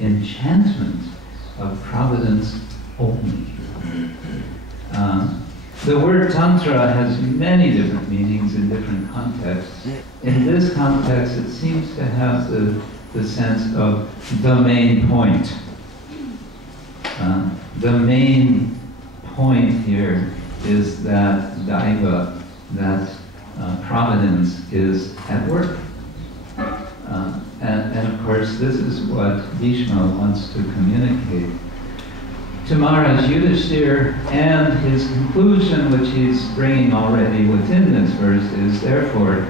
enchantment of providence only. The word tantra has many different meanings in different contexts. In this context, it seems to have the sense of the main point. The main point here is that daiva, that providence is at work. And of course, this is what Bhishma wants to communicate to Maharaj Yudhishthira, and his conclusion, which he's bringing already within this verse, is therefore,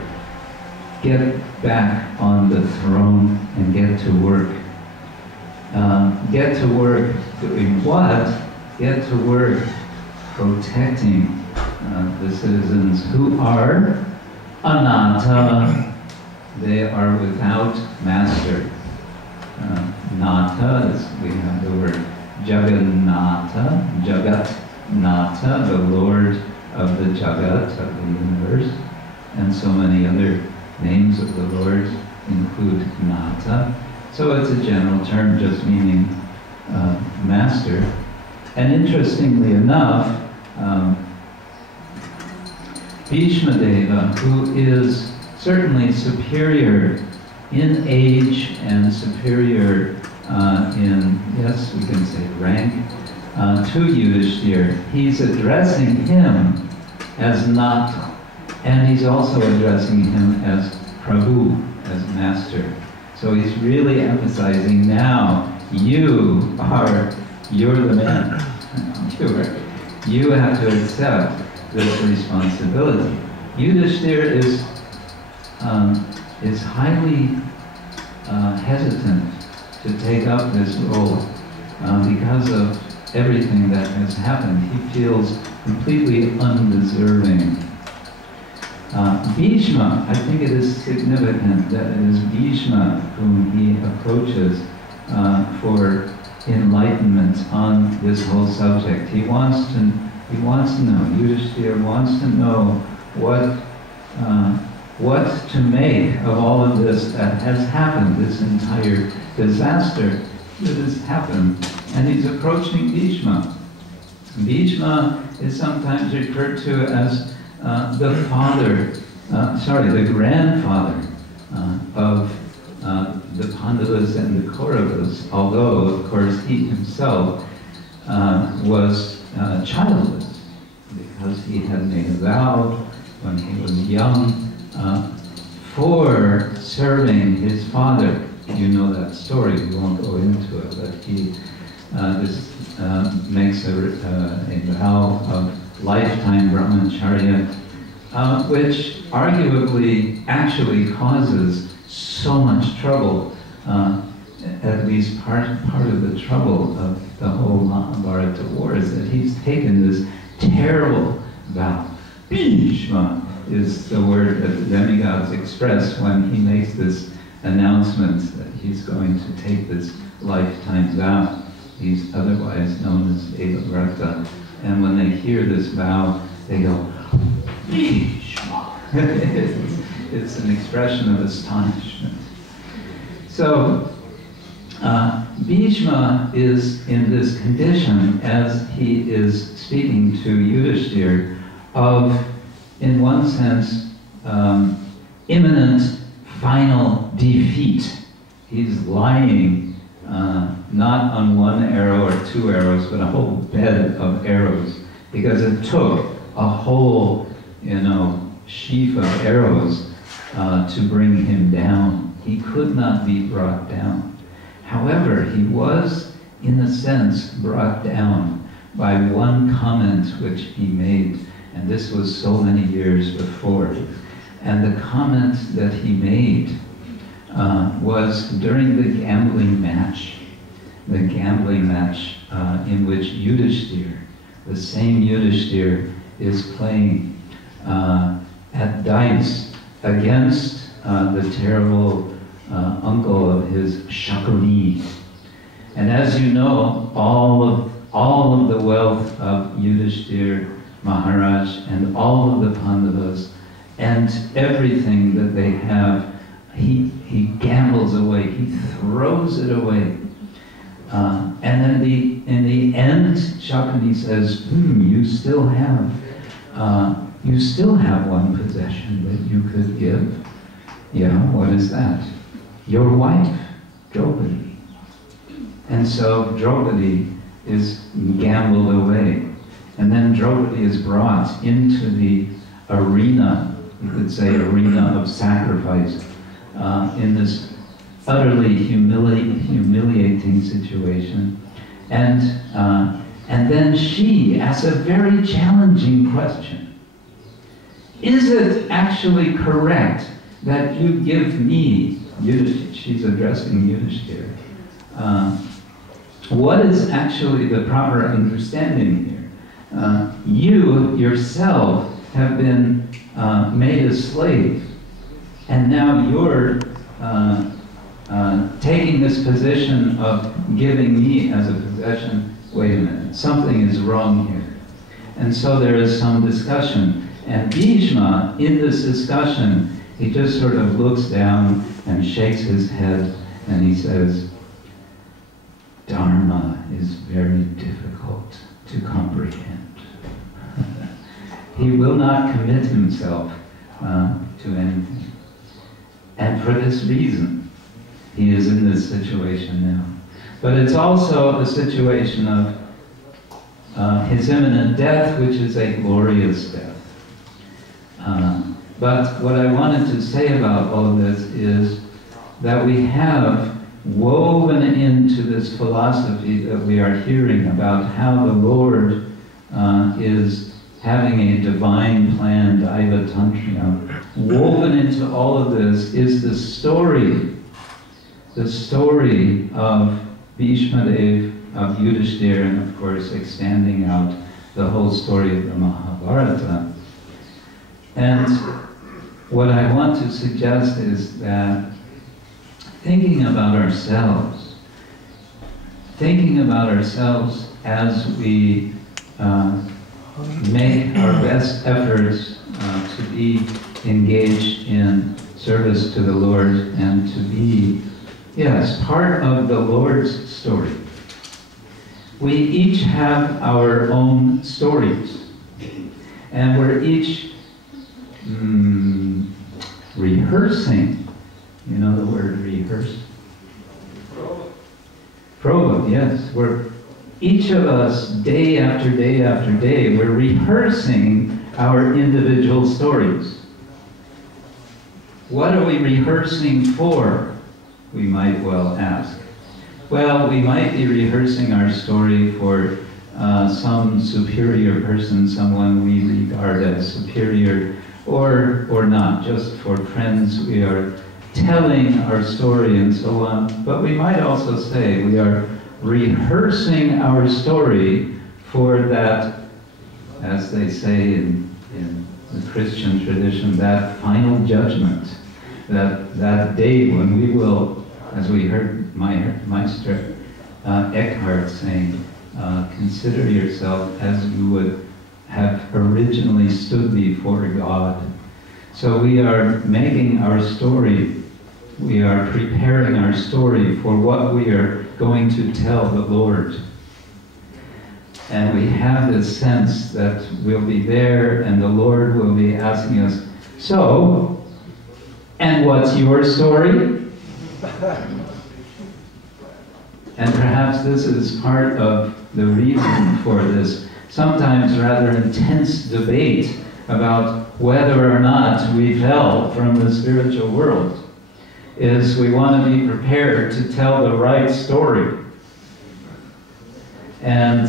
get back on the throne and get to work. Get to work doing what? Get to work protecting the citizens who are anatta. They are without master. Nata, we have the word Jagannatha, Jagat-Natha, the Lord of the Jagat, of the universe, and so many other names of the Lord include Nata. So it's a general term just meaning master. And interestingly enough, Bhishma Deva, who is certainly superior in age and superior in, yes, we can say rank, to Yudhishthira, he's addressing him as Nata, and he's also addressing him as Prabhu, as master. So he's really emphasizing now, you're the man. You have to accept this responsibility. Yudhishthira is highly hesitant to take up this role because of everything that has happened. He feels completely undeserving. Bhishma, I think it is significant that it is Bhishma whom he approaches for enlightenment on this whole subject. He wants to know, Yudhishthira wants to know what to make of all of this that has happened, this entire disaster that has happened. And he's approaching Bhishma. Bhishma is sometimes referred to as the grandfather of the Pandavas and the Kauravas, although, of course, he himself was childless because he had made a vow when he was young for serving his father. You know that story, we won't go into it, but he makes a vow of lifetime brahmacharya, which arguably actually causes so much trouble, at least part of the trouble of the whole Mahabharata war is that he's taken this terrible vow. Bhishma is the word that the demigods express when he makes this announcement that he's going to take this lifetime vow. He's otherwise known as Devavrata. And when they hear this vow, they go, Bhishma! It's an expression of astonishment. So, Bhishma is in this condition as he is speaking to Yudhishthira of, in one sense, imminent final defeat. He's lying not on one arrow or two arrows, but a whole bed of arrows, because it took a whole, sheaf of arrows to bring him down. He could not be brought down. However, he was, in a sense, brought down by one comment which he made, and this was so many years before. And the comment that he made was during the gambling match in which Yudhishthira, the same Yudhishthira, is playing at dice against the terrible uncle of his, Shakuni. And as you know, all of the wealth of Yudhishthira Maharaj and all of the Pandavas and everything that they have, he gambles away, he throws it away. And then in the end, Shakuni says, you still have one possession that you could give. Yeah, what is that? Your wife, Draupadi. And so Draupadi is gambled away. And then Draupadi is brought into the arena, you could say arena of sacrifice, in this utterly humiliating situation. And then she asks a very challenging question. Is it actually correct that you give me, Yudhishthira, she's addressing Yudhishthira, what is actually the proper understanding here? You yourself have been made a slave, and now you're taking this position of giving me as a possession. Wait a minute, something is wrong here. And so there is some discussion. And Bhishma, in this discussion, he just sort of looks down and shakes his head and he says, Dharma is very difficult to comprehend. He will not commit himself to anything. And for this reason, he is in this situation now. But it's also a situation of his imminent death, which is a glorious death. But what I wanted to say about all of this is that we have woven into this philosophy that we are hearing about how the Lord is having a divine plan, Daiva Tantriya. Woven into all of this is the story of Bhishma Dev, of Yudhishthira, and of course expanding out the whole story of the Mahabharata. And what I want to suggest is that thinking about ourselves as we make our best efforts to be engaged in service to the Lord and to be, yes, part of the Lord's story. We each have our own stories, and we're each rehearsing. You know the word rehearse? Prova, yes. We're each of us, day after day after day, we're rehearsing our individual stories. What are we rehearsing for? We might well ask. Well, we might be rehearsing our story for some superior person, someone we regard as superior, or not, just for friends. We are telling our story and so on. But we might also say we are rehearsing our story for that, as they say in the Christian tradition, that final judgment, that day when we will, as we heard Meister Eckhart saying, consider yourself as you would have originally stood before God. So we are making our story, we are preparing our story for what we are going to tell the Lord. And we have this sense that we'll be there and the Lord will be asking us, so, and what's your story? And perhaps this is part of the reason for this sometimes rather intense debate about whether or not we fell from the spiritual world, is we want to be prepared to tell the right story. And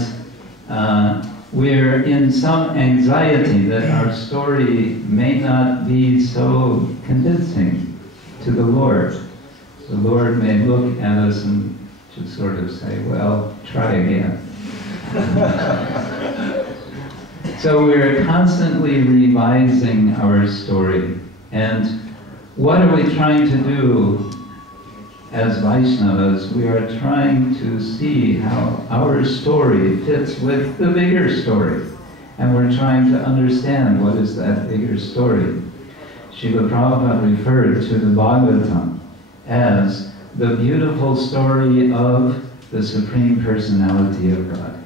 we're in some anxiety that our story may not be so convincing to the Lord. The Lord may look at us and just sort of say, well, try again. So we're constantly revising our story. And what are we trying to do as Vaishnavas? We are trying to see how our story fits with the bigger story. And we're trying to understand what is that bigger story. Srila Prabhupada referred to the Bhagavatam as the beautiful story of the Supreme Personality of Godhead.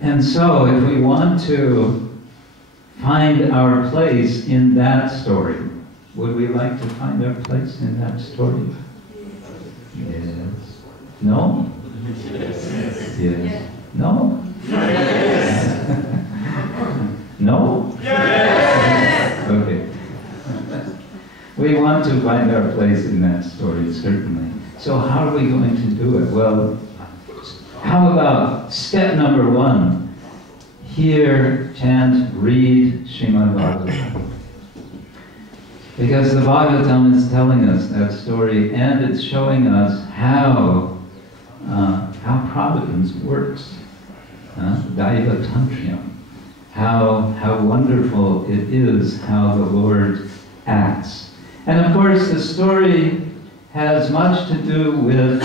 And so, if we want to find our place in that story, would we like to find our place in that story? Yes. No? Yes. Yes. No? Yes. No? Yes. Okay. We want to find our place in that story, certainly. So how are we going to do it? Well, how about step number 1? Hear, chant, read Srimad Bhagavatam. Because the Bhagavatam is telling us that story, and it's showing us how providence works. Daiva Tantriyam. How wonderful it is how the Lord acts. And of course, the story has much to do with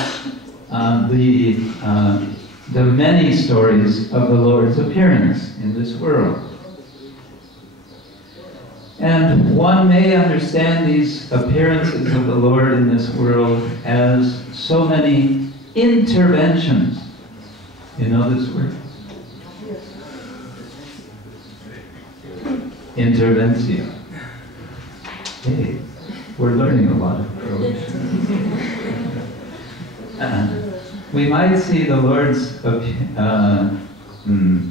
the many stories of the Lord's appearance in this world. And one may understand these appearances of the Lord in this world as so many interventions. You know this word? Intervention. Hey, we're learning a lot of Croatian. We might see the Lord's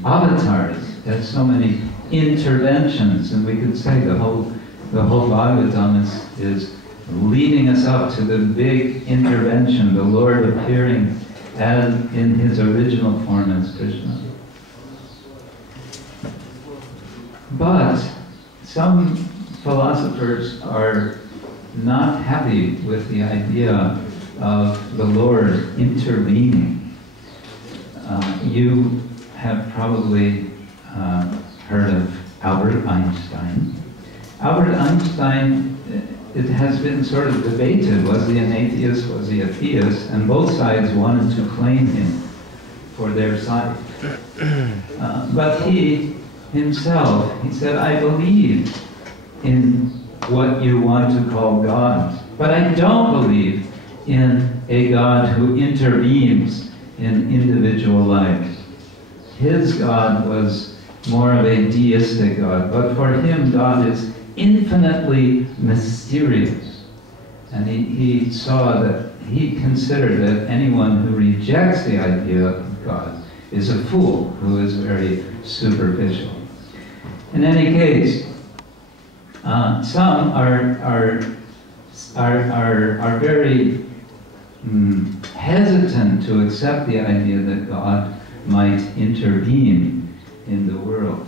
avatars as so many interventions, and we could say the whole Bhagavatam is leading us up to the big intervention, the Lord appearing as in his original form as Krishna. But some philosophers are not happy with the idea of the Lord intervening. You have probably heard of Albert Einstein. Albert Einstein, it has been sort of debated, was he an atheist, was he a theist, and both sides wanted to claim him for their side. But he himself, he said, I believe in what you want to call God, but I don't believe in a God who intervenes in individual life. His God was more of a deistic God, but for him God is infinitely mysterious. And he saw that, he considered that anyone who rejects the idea of God is a fool, who is very superficial. In any case, some are very hesitant to accept the idea that God might intervene in the world.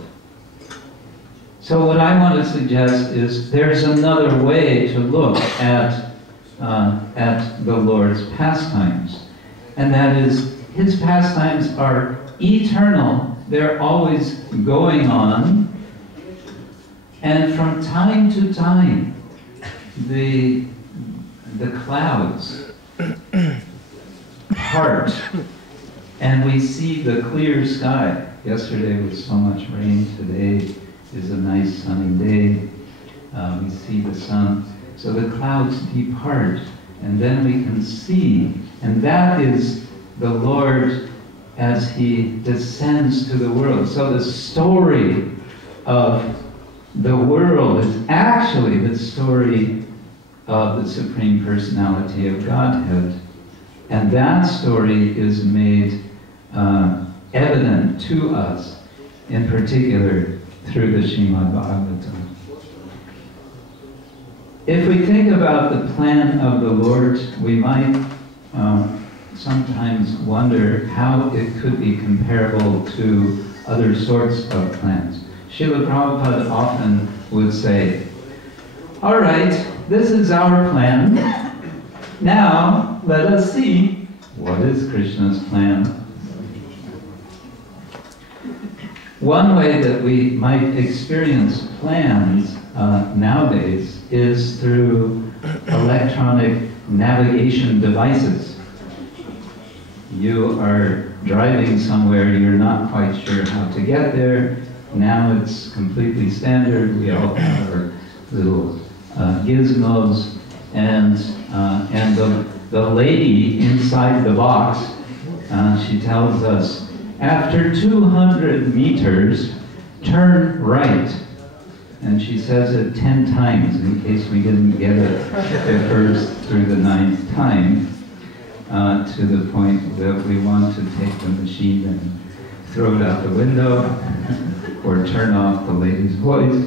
So what I want to suggest is there's another way to look at the Lord's pastimes, and that is his pastimes are eternal. They're always going on, and from time to time, the clouds part, and we see the clear sky. Yesterday was so much rain. Today is a nice sunny day. We see the sun. So the clouds depart, and then we can see. And that is the Lord as he descends to the world. So the story of the world is actually the story of the Supreme Personality of Godhead. And that story is made evident to us, in particular, through the Srimad Bhagavatam. If we think about the plan of the Lord, we might sometimes wonder how it could be comparable to other sorts of plans. Srila Prabhupada often would say, all right, this is our plan. Now, let us see what is Krishna's plan. One way that we might experience plans nowadays is through electronic navigation devices. You are driving somewhere, you're not quite sure how to get there. Now it's completely standard. We all have our little gizmos, and the lady inside the box, she tells us, after 200 meters, turn right. And she says it 10 times in case we didn't get it at first through the 9th time, to the point that we want to take the machine and throw it out the window or turn off the lady's voice.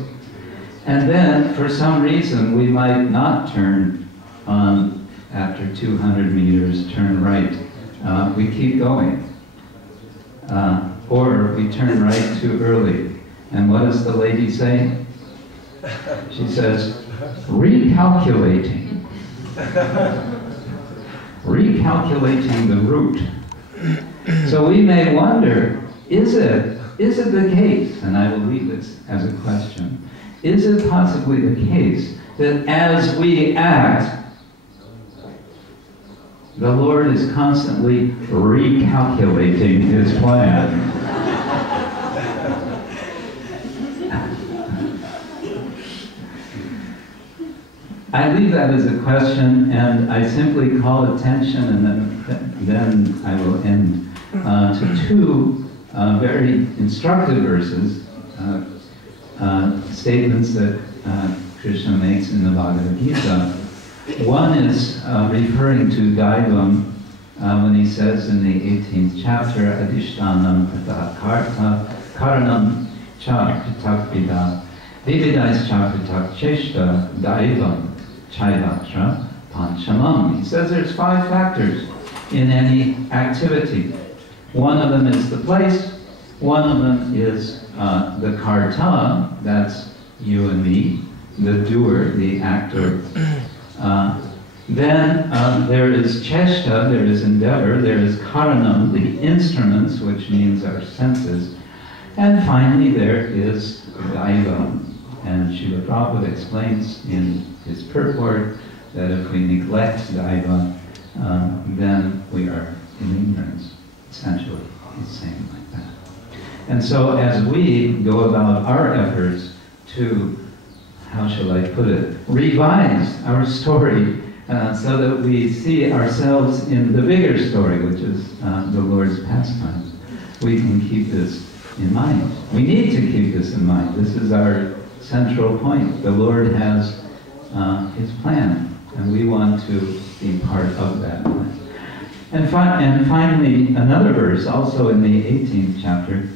And then, for some reason, we might not turn after 200 meters, turn right. We keep going. Or we turn right too early. And what does the lady say? She says, recalculating. Recalculating the route. So we may wonder, is it the case, and I will leave this as a question, is it possibly the case that as we act, the Lord is constantly recalculating His plan? I leave that as a question, and I simply call attention, and then I will end, to two very instructive verses, statements that Krishna makes in the Bhagavad Gita. One is referring to Daivam when he says in the 18th chapter, Adishtanam Prata Karta Karanam Cha Pritak Vida Vividais Cha Pritak Cheshta Daivam Chaivatra Panchamam. He says there's 5 factors in any activity. One of them is the place, one of them is the karta, that's you and me, the doer, the actor. Then there is cheshta, there is endeavor, there is karanam, the instruments, which means our senses, and finally there is daiva. And Srila Prabhupada explains in his purport that if we neglect daiva, then we are in ignorance, essentially. He's saying like that. And so as we go about our efforts to, how shall I put it, revise our story so that we see ourselves in the bigger story, which is the Lord's pastimes, we can keep this in mind. We need to keep this in mind. This is our central point. The Lord has His plan, and we want to be part of that plan. And finally, another verse, also in the 18th chapter,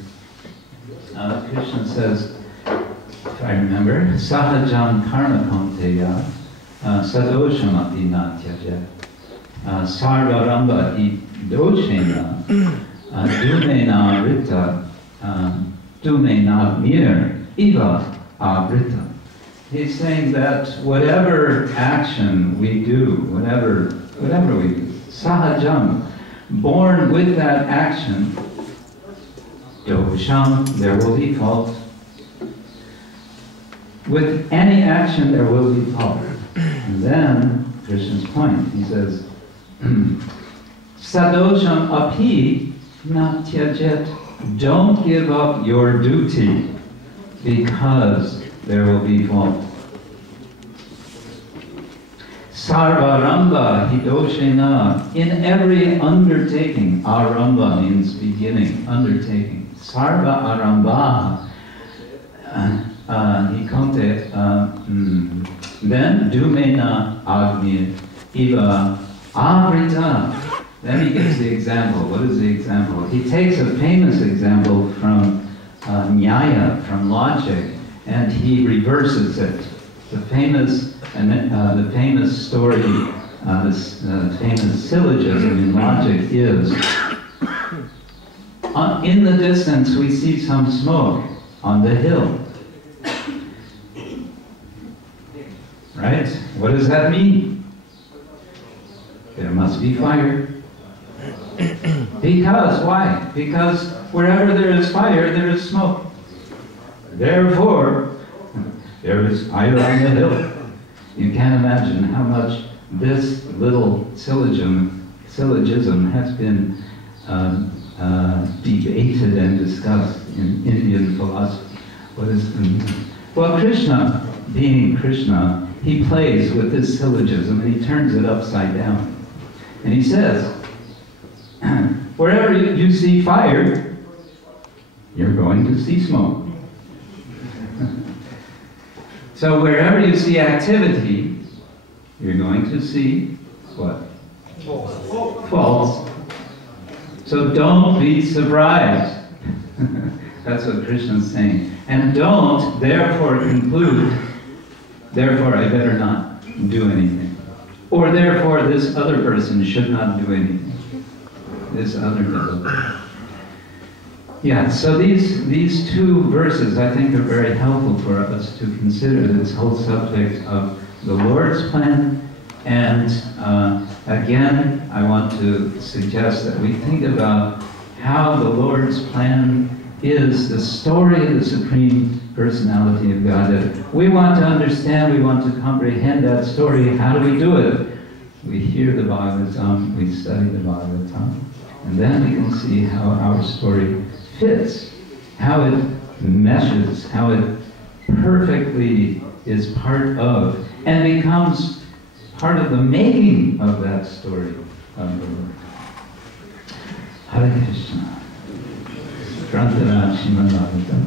Krishna says, if I remember, Sahajam karma konteya sadosham api natyaja sarvaramba I doshena dumena rita dumena mir iva avrita. He's saying that whatever action we do, whatever we do, sahajam, born with that action, dosham, there will be fault. With any action, there will be fault. And then, Krishna's point, he says, sadosham api natyajet, don't give up your duty because there will be fault. Sarvaramba hidoshena, in every undertaking, aramba means beginning, undertaking. Sarva aramba, hikonte, then dumena agni iva avrita. Then he gives the example. What is the example? He takes a famous example from Nyaya, from logic, and he reverses it. The famous story, this famous syllogism in logic is, in the distance we see some smoke on the hill. Right? What does that mean? There must be fire. Because, why? Because wherever there is fire, there is smoke. Therefore, there is fire on the hill. You can't imagine how much this little syllogism has been debated and discussed in Indian philosophy. What is the meaning? Well, Krishna, being Krishna, he plays with this syllogism and he turns it upside down. And he says, wherever you see fire, you're going to see smoke. So wherever you see activity, you're going to see what? False. So don't be surprised. That's what Krishna's saying. And don't therefore conclude, therefore I better not do anything. Or therefore this other person should not do anything. This other devotee. Yeah, so these two verses I think are very helpful for us to consider this whole subject of the Lord's plan. And again, I want to suggest that we think about how the Lord's plan is the story of the Supreme Personality of Godhead. We want to understand, we want to comprehend that story. How do we do it? We hear the Bhagavatam, we study the Bhagavatam, and then we can see how our story fits, how it meshes, how it perfectly is part of, and becomes part of the making of that story of the Lord. Hare Krishna. Grantara Srimad Bhagavatam.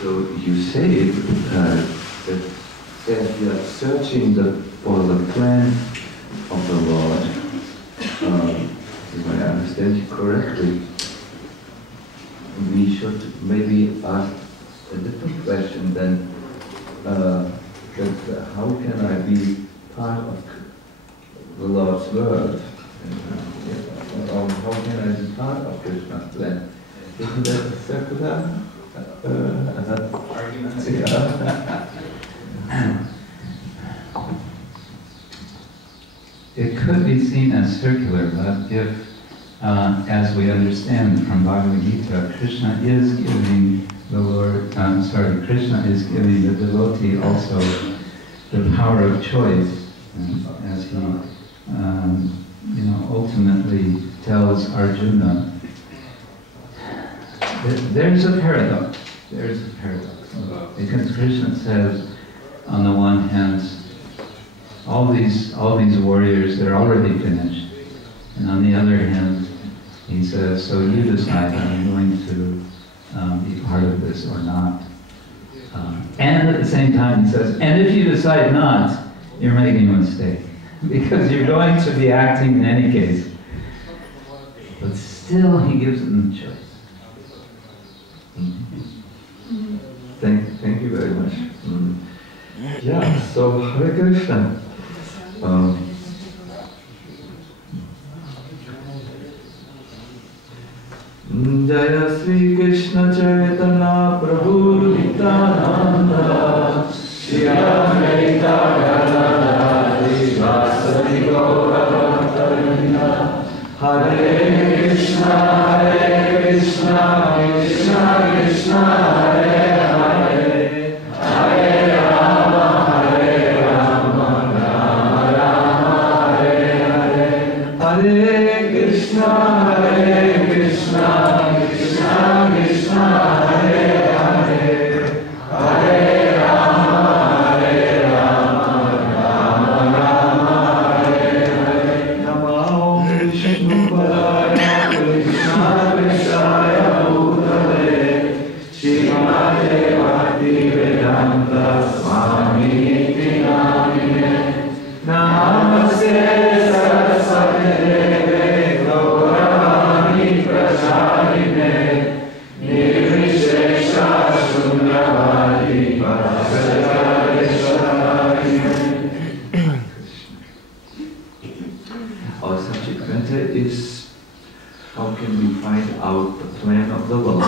So you say that we are searching for the plan of the Lord. If I understand you correctly, we should maybe ask a different question than how can I be part of the Lord's world? Or how can I be part of Krishna's plan? Isn't that a circular argument? Yeah. It could be seen as circular, but if, as we understand from Bhagavad Gita, Krishna is giving the Lord, Krishna is giving the devotee also the power of choice, as he, ultimately tells Arjuna. There's a paradox. There's a paradox because Krishna says, on the one hand, all these warriors, they're already finished, and on the other hand, he says, so you decide, are you going to be part of this or not? And at the same time he says, and if you decide not, you're making a mistake, because you're going to be acting in any case. But still he gives them the choice. Thank you very much. Yeah, so Hare Krishna. Jaya Sri Krishna Chaitanya Prabhu Nityananda Shri Advaita Gadadhara Srivasadi Gaura Bhakta Hare Krishna Hare Krishna Krishna Krishna Hare Hare Hare Rama Hare Rama Rama Rama Hare Hare Hare Krishna Hare Krishna Krishna Krishna Hare Hare Hare Rama Hare Rama Rama Rama Hare Hare Namo Vishnu Padaya Krishna Krishaya Bhutale Srimate Bhaktivedanta Swami Iti Namine Namaste Saraswati Deve Gauravani Prasarine Nirvishesha Shunyavadi Vasayadesvarine. Our subject matter is how can we find out the plan of the Lord?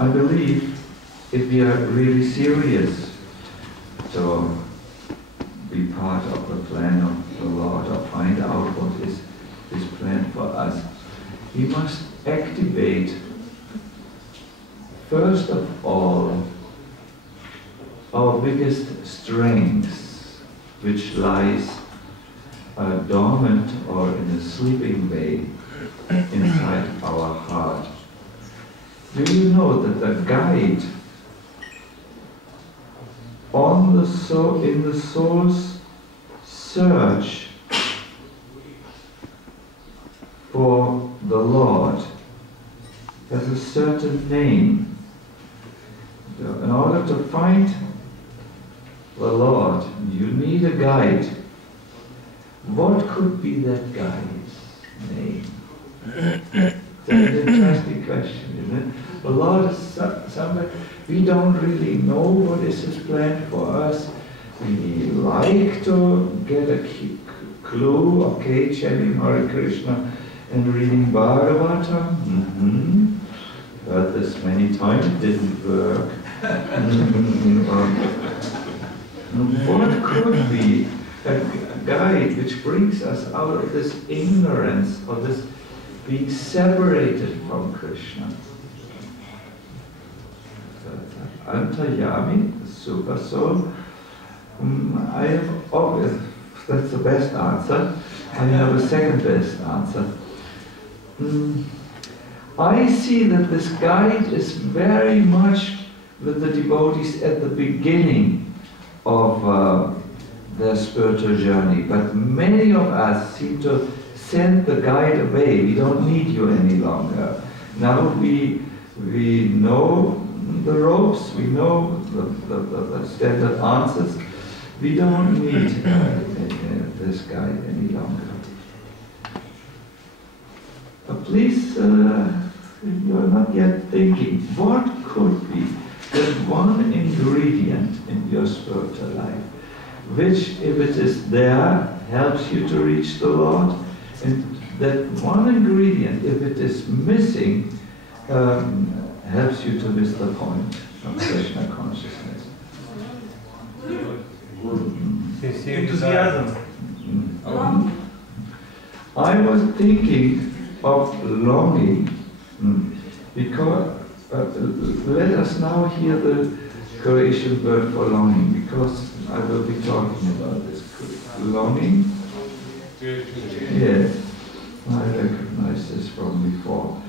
I believe if we are really serious to be part of the plan of the Lord or find out what is His plan for us, we must activate, first of all, our biggest strengths, which lies dormant or in a sleeping way inside our heart. Do you know that the guide in the soul's search for the Lord has a certain name? In order to find the Lord, you need a guide. What could be that guide's name? That's an interesting question, isn't it? The Lord is somebody, we don't really know what is His plan for us. We like to get a clue, okay, chanting Hare Krishna and reading Bhagavatam. Heard this many times, it didn't work. What could be a guide which brings us out of this ignorance, or this being separated from Krishna? Antayami, the super soul. I have obvious, that's the best answer. I have a second best answer. I see that this guide is very much with the devotees at the beginning of their spiritual journey, but many of us seem to send the guide away. We don't need you any longer. Now we know the ropes, we know the standard answers. We don't need this guide any longer. Please, you're not yet thinking, what could be that one ingredient in your spiritual life, which, if it is there, helps you to reach the Lord, and that one ingredient, if it is missing, helps you to miss the point of Krishna consciousness. Enthusiasm. I was thinking of longing, because let us now hear the Croatian word for longing, because I will be talking about this. Longing? Yes, I recognize this from before.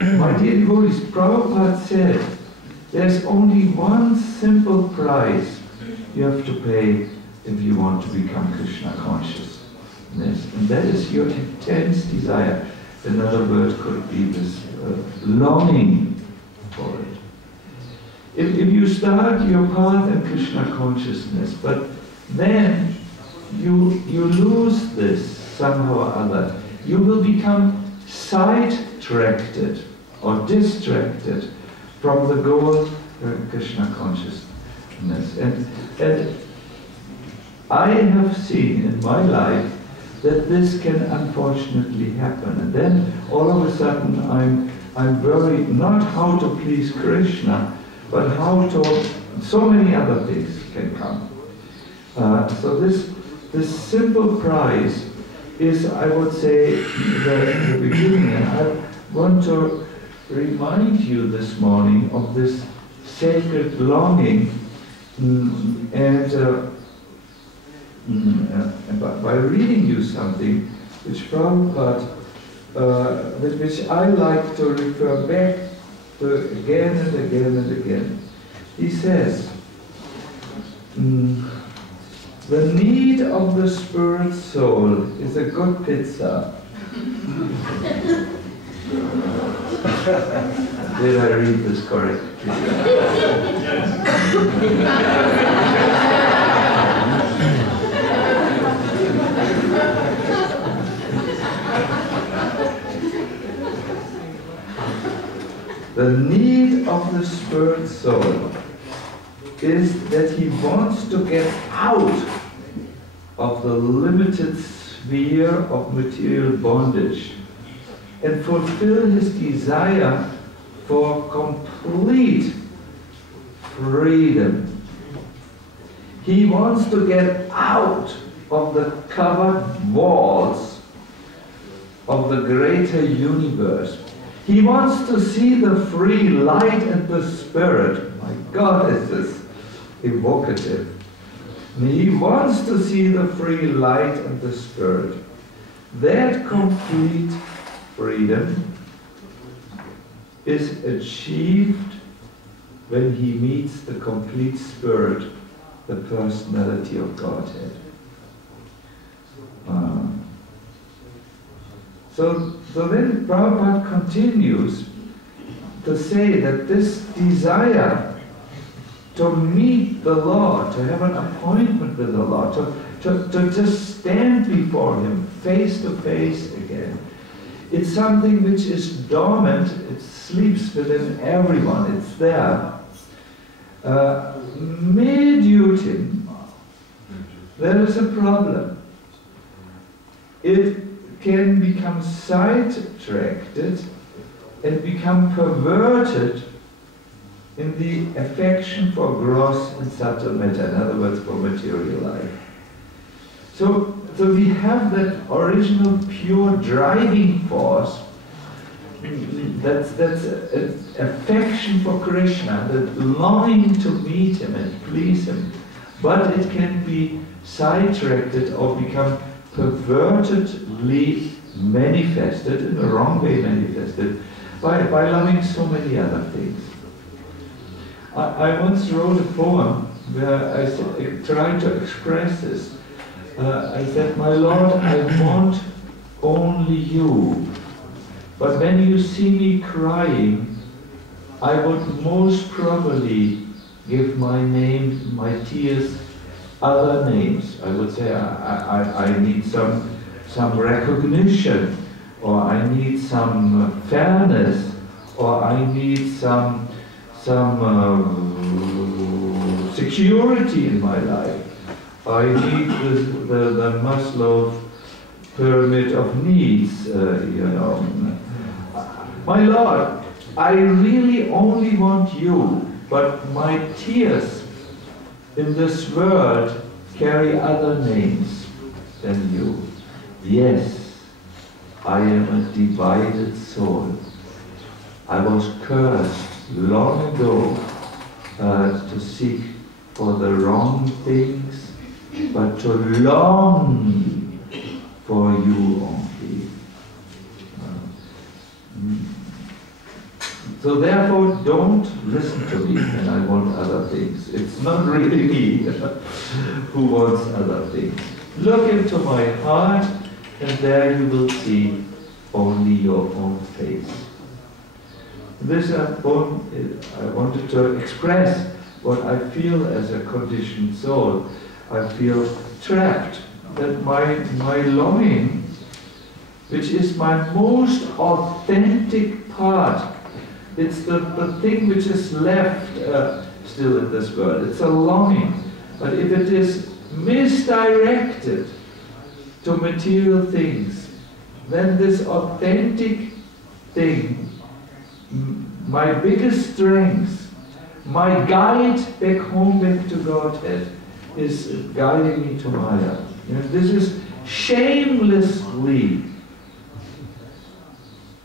My dear devotees, Prabhupada said, there's only one simple price you have to pay if you want to become Krishna consciousness, and that is your intense desire. Another word could be this longing for it. If you start your path in Krishna consciousness, but then you lose this somehow or other, you will become sidetracked or distracted from the goal Krishna consciousness. And I have seen in my life that this can unfortunately happen. And then all of a sudden I'm worried not how to please Krishna, but how to, so many other things can come. So this simple prize is, I would say, the beginning. And I want to remind you this morning of this sacred longing, and by reading you something which Prabhupada, which I like to refer back to again and again and again. He says, the need of the spirit soul is a good pizza. Did I read this correctly? The need of the spirit soul is that he wants to get out of the limited sphere of material bondage and fulfill his desire for complete freedom. He wants to get out of the covered walls of the greater universe. He wants to see the free light and the spirit. My God, is this evocative. He wants to see the free light and the spirit. That complete freedom is achieved when he meets the complete spirit, the personality of Godhead. So then Prabhupada continues to say that this desire to meet the Lord, to have an appointment with the Lord, to just stand before Him face to face again, it's something which is dormant, it sleeps within everyone, it's there. Mediutim, there is a problem. It can become sidetracked and become perverted in the affection for gross and subtle matter, in other words, for material life. So we have that original pure driving force, that's affection for Krishna, that longing to meet Him and please Him, but it can be sidetracked or become pervertedly manifested, in the wrong way manifested, by loving so many other things. I once wrote a poem where I tried to express this. I said, "My Lord, I want only you, but when you see me crying, I would most probably give my name, my tears, other names." I would say, I need some recognition, or I need some fairness, or I need some security in my life. I need the Maslow pyramid of needs, you know. My Lord, I really only want you, but my tears in this world carry other names than you. Yes, I am a divided soul. I was cursed long ago to seek for the wrong things, but to long for you only. So therefore, don't listen to me when I want other things. It's not really me who wants other things. Look into my heart, and there you will see only your own face. This poem, I wanted to express what I feel as a conditioned soul. I feel trapped, that my longing, which is my most authentic part, it's the thing which is left still in this world. It's a longing. But if it is misdirected to material things, then this authentic thing, my biggest strength, my guide back home, back to Godhead, is guiding me to Maya. You know, this is shamelessly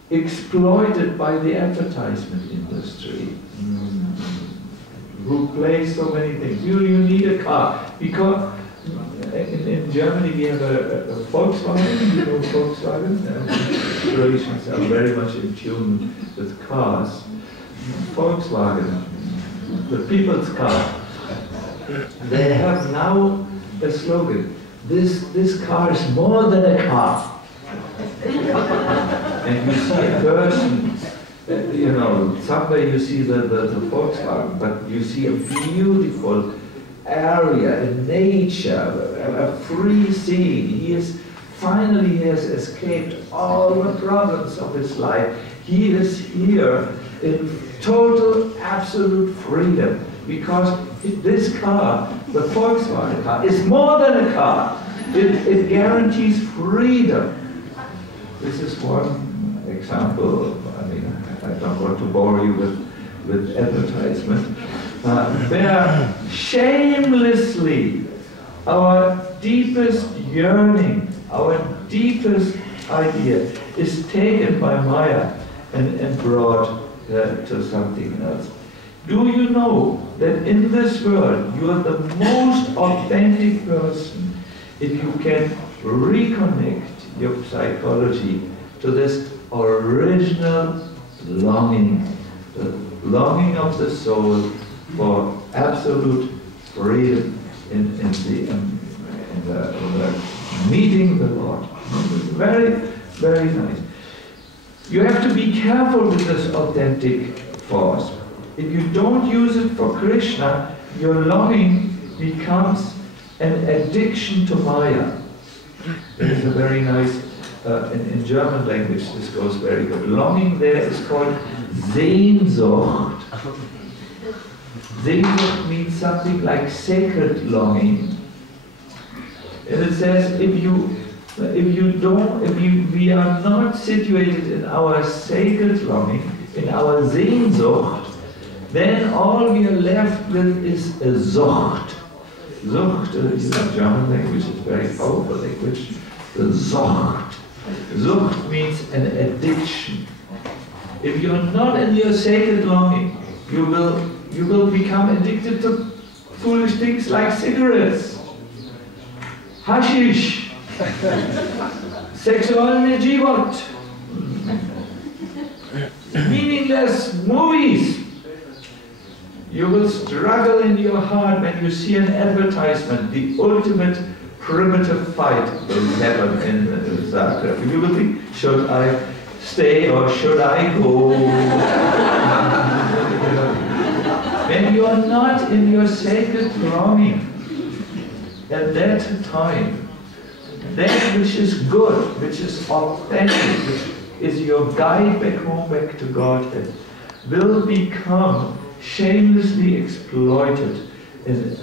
exploited by the advertisement industry, who play so many things. You need a car, because in Germany we have a Volkswagen. You know Volkswagen? Croatians are very much in tune with cars. Volkswagen, the people's car. They have now a slogan: this car is more than a car. And you see a person, you know, somewhere you see the Volkswagen, but you see a beautiful area, a nature, a free scene. He has escaped all the problems of his life. He is here in total, absolute freedom, because this car, the Volkswagen car, is more than a car. It guarantees freedom. This is one example. I mean, I don't want to bore you with advertisement. Where shamelessly our deepest yearning, our deepest idea is taken by Maya and brought to something else. Do you know that in this world you are the most authentic person if you can reconnect your psychology to this original longing, the longing of the soul for absolute freedom in the meeting the Lord. Very, very nice. You have to be careful with this authentic force. If you don't use it for Krishna, your longing becomes an addiction to Maya. There is a very nice, in German language this goes very good. Longing there is called Sehnsucht. Sehnsucht means something like sacred longing. And it says if we are not situated in our sacred longing, in our Sehnsucht, then all we are left with is a Sucht. Sucht is a German language, it's a very powerful language. The Sucht. Sucht means an addiction. If you are not in your sacred longing, you will become addicted to foolish things like cigarettes, hashish, sexualny život, meaningless movies. You will struggle in your heart when you see an advertisement. The ultimate primitive fight will happen in Zagreb. You will think, should I stay or should I go? When you are not in your sacred longing, at that time, that which is good, which is authentic, which is your guide back home, back to Godhead, will become shamelessly exploited and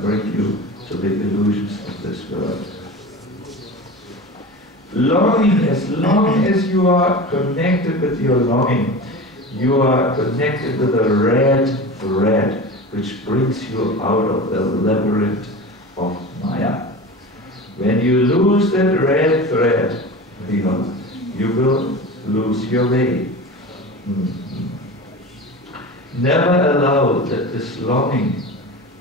bring you to the illusions of this world. Longing, as long as you are connected with your longing, you are connected with a red thread which brings you out of the labyrinth of Maya. When you lose that red thread, you will lose your way. Never allow that this longing,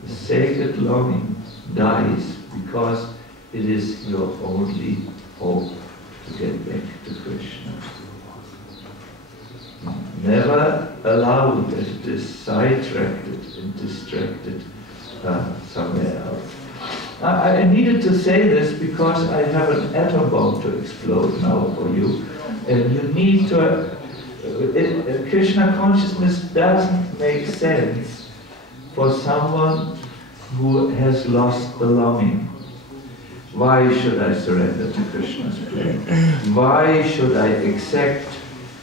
the sacred longing, dies, because it is your only hope to get back to Krishna. Never allow that it is sidetracked and distracted somewhere else. I needed to say this because I have an atom bomb to explode now for you, and you need to. Krishna consciousness doesn't make sense for someone who has lost the longing. Why should I surrender to Krishna's plan? Why should I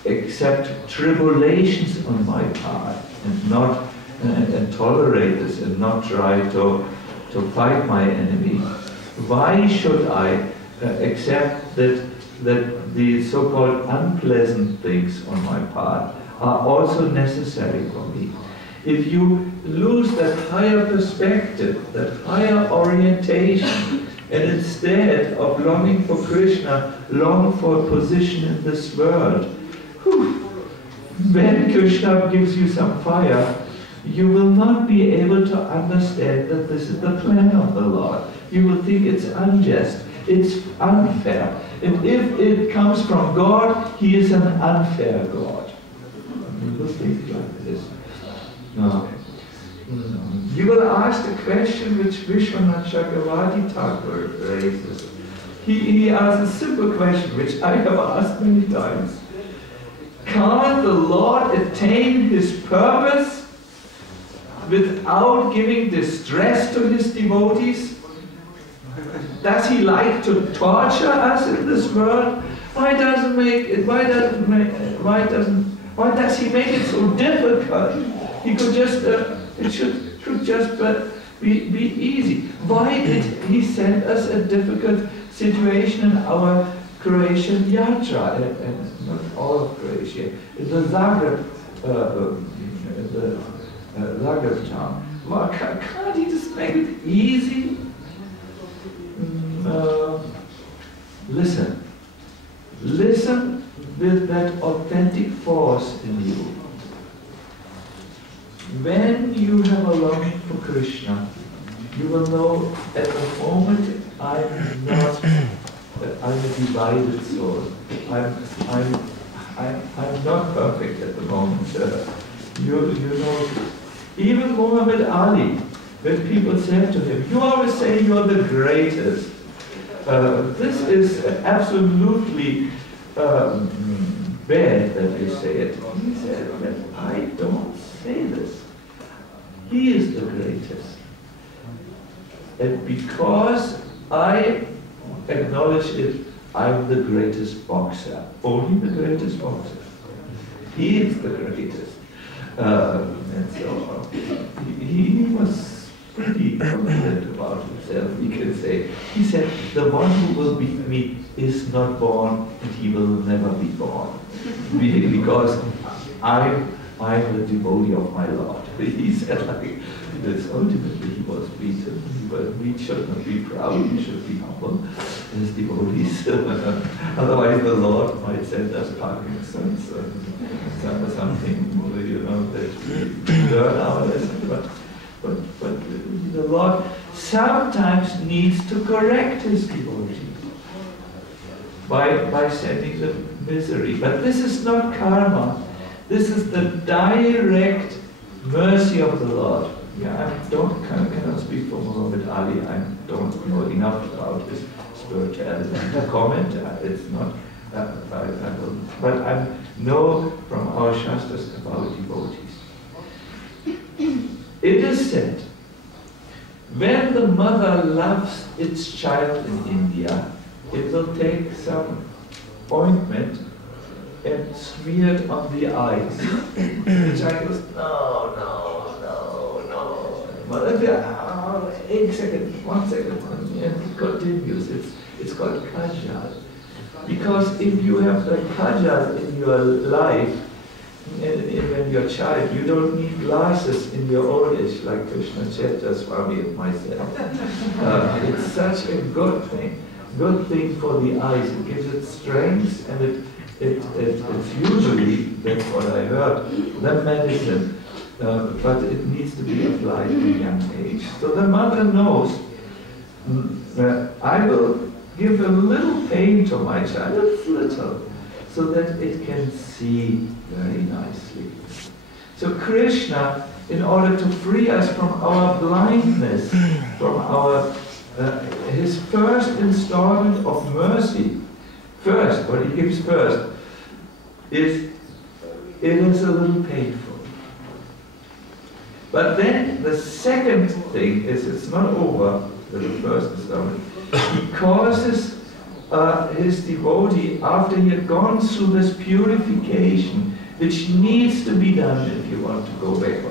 accept tribulations on my part and tolerate this and not try to fight my enemy? Why should I accept that the so-called unpleasant things on my part are also necessary for me? If you lose that higher perspective, that higher orientation, and instead of longing for Krishna, long for a position in this world, when Krishna gives you some fire, you will not be able to understand that this is the plan of the Lord. You will think it's unjust, it's unfair. And if it comes from God, He is an unfair God. You will think like this. No. You will ask the question which Vishwanath Chakravarti Thakur raises. He asks a simple question which I have asked many times. Can't the Lord attain His purpose without giving distress to His devotees? Does He like to torture us in this world? Why does He make it so difficult? He could just, it should just be easy. Why did He send us a difficult situation in our Croatian yatra, and not all of Croatia, in the Zagreb, Zagreb town? Well, can't He just make it easy? Listen with that authentic force in you. When you have a longing for Krishna, you will know at the moment I'm not I'm a divided soul. I'm not perfect at the moment. You know, even Muhammad Ali, when people said to him, "You always say you're the greatest." This is absolutely bad that you say it. He said that I don't say this. He is the greatest. And because I acknowledge it, I'm the greatest boxer. Only the greatest boxer. He is the greatest. And so he was pretty confident about himself, we can say. He said, the one who will beat me is not born and he will never be born. Because I'm the devotee of my Lord. He said like this. Ultimately he was beaten, but we should not be proud, we should be humble as devotees. Otherwise the Lord might send us Parkinson's and something, you know, that we learn our lesson. But the Lord sometimes needs to correct his devotees by sending them misery. But this is not karma. This is the direct mercy of the Lord. Yeah, I cannot speak for Muhammad Ali. I don't know enough about his spirituality to comment. It's not. But I know from our Shastras about devotees. It is said, when the mother loves its child in India, it will take some ointment and smear it on the eyes. The child goes, no, no, no, no. Mother says, 1 second, and it continues. It's called kajal. Because if you have the kajal in your life, and when you're a child, you don't need glasses in your old age, like Krsna HH Swami and myself. It's such a good thing for the eyes. It gives it strength, and it's usually, that's what I heard, the medicine, but it needs to be applied at a young age. So the mother knows, I will give a little pain to my child, just little, so that it can see very nicely. So Krishna, in order to free us from our blindness, from our his first installment of mercy, first, what he gives first, it is a little painful. But then the second thing is, it's not over with the first installment. He causes his devotee, after he had gone through this purification, which needs to be done if you want to go back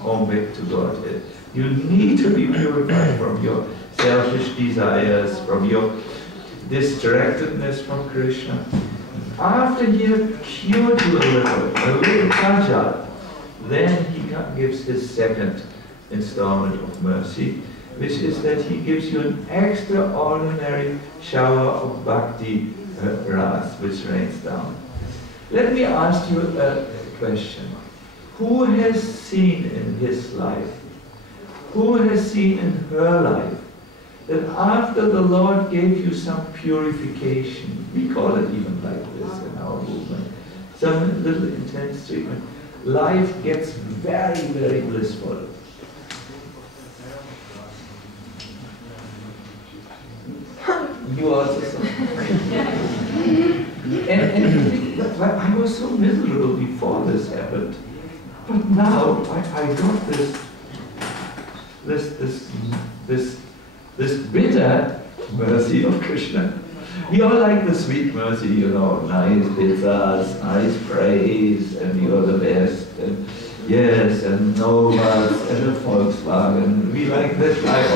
home, back to Godhead. You need to be purified from your selfish desires, from your distractedness from Krishna. After he had cured you a little kajal, then he gives his second installment of mercy, which is that he gives you an extraordinary shower of bhakti ras, which rains down. Let me ask you a question. Who has seen in his life, who has seen in her life, that after the Lord gave you some purification, we call it even like this in our movement, some little intense treatment, life gets very, very blissful. You also saw. and I was so miserable before this happened, but now I got this bitter mercy of Krishna. We all like the sweet mercy, you know, nice pizzas, nice praise, and you're the best, and yes, and Novas, and a Volkswagen. We like that type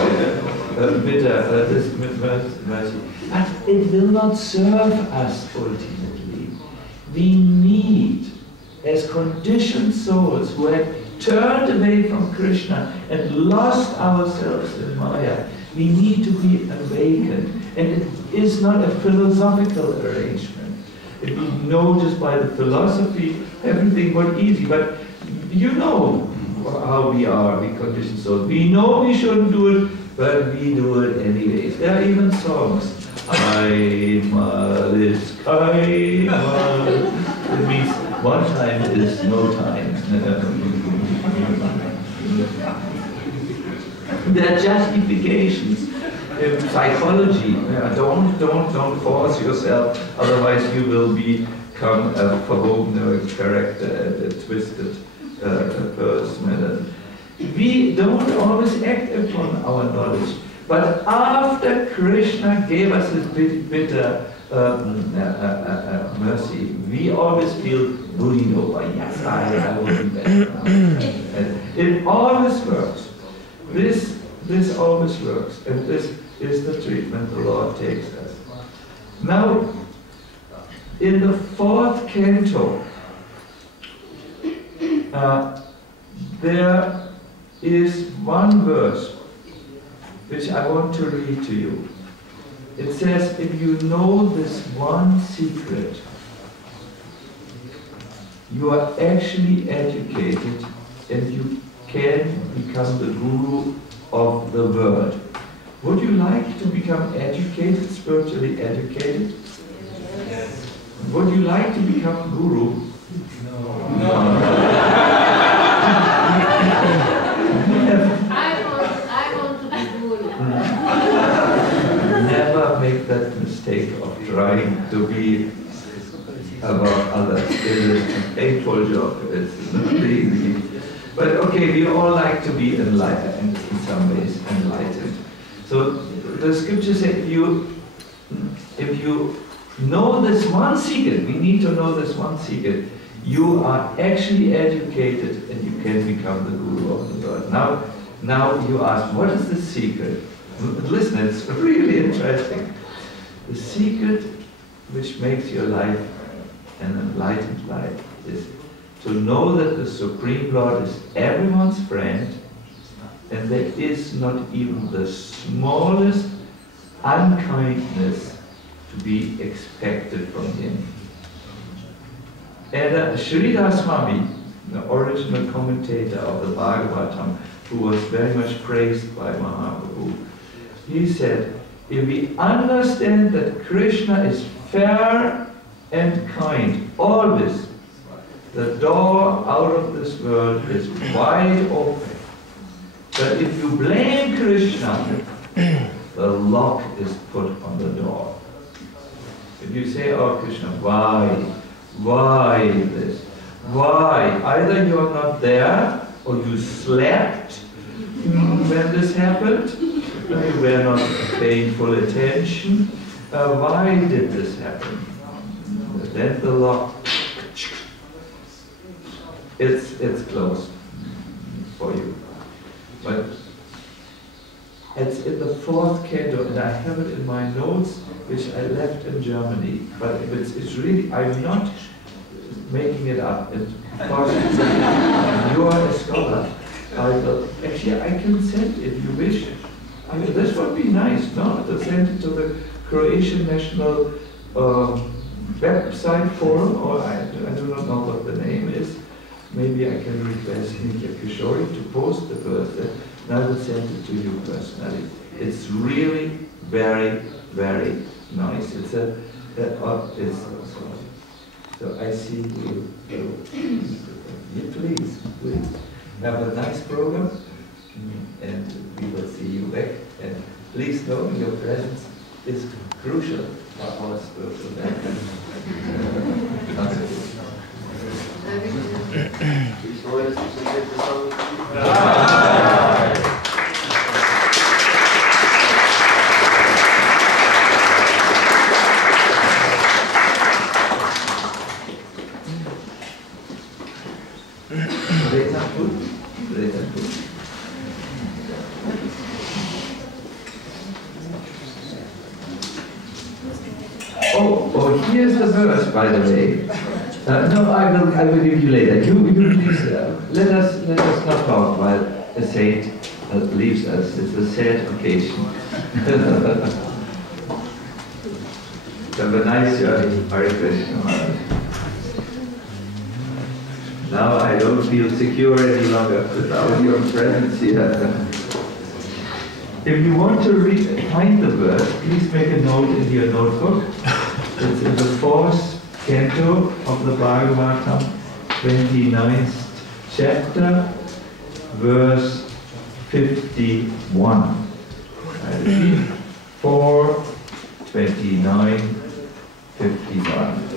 of bitter, this mercy. But it will not serve us ultimately. We need, as conditioned souls who have turned away from Krishna and lost ourselves in Maya, we need to be awakened. And it is not a philosophical arrangement. If we know just by the philosophy, everything was easy. But you know how we are, we conditioned souls. We know we shouldn't do it, but we do it anyways. There are even songs. Aimal is Kaimal. It means one time is no time. There are justifications in psychology. Don't force yourself, otherwise you will become a verbogener character and a twisted person. We don't always act upon our knowledge. But after Krishna gave us this bitter mercy, we always feel bullied over. Yes, I will be better now. And it always works. This always works, and this is the treatment the Lord takes us. Now, in the 4th canto, there is one verse which I want to read to you. It says, if you know this one secret, you are actually educated and you can become the guru of the world. Would you like to become educated, spiritually educated? Yes. Would you like to become guru? No. I want to be guru. Never make that mistake of trying to be above others. It is a painful job. It's not easy. But okay, we all like to be enlightened, in some ways enlightened. So the scriptures say, if you know this one secret, we need to know this one secret, you are actually educated and you can become the guru of the world. Now you ask, what is the secret? Listen, it's really interesting. The secret which makes your life an enlightened life is to know that the Supreme Lord is everyone's friend, and there is not even the smallest unkindness to be expected from him. And Sridhar Swami, the original commentator of the Bhagavatam, who was very much praised by Mahaprabhu, he said, if we understand that Krishna is fair and kind, always, the door out of this world is wide open. But if you blame Krishna, the lock is put on the door. If you say, oh Krishna, why this? Why? Either you are not there, or you slept when this happened, or you were not paying full attention. Why did this happen? Then the lock, it's closed for you. But it's in the 4th canto, and I have it in my notes, which I left in Germany. But it's really, I'm not making it up. And you are a scholar. Actually, I can send if you wish. I mean, this would be nice, no? To send it to the Croatian National website forum, or I do not know what the name is. Maybe I can request Nitya Kishori to post the verse, and I will send it to you personally. It's really very, very nice. It's so I see you. Please have a nice program, and we will see you back. And please know your presence is crucial for our spiritual life. Oh, here's the verse, by the way. No, I will give you later. You please, let us not talk while a saint leaves us. It's a sad occasion. Have a nice journey. Hare Krishna. Now I don't feel secure any longer without your presence here. If you want to find the verse, please make a note in your notebook. It's in the 4th canto of the Bhagavatam, 29th chapter, verse 51. I repeat, 4, 29, 51.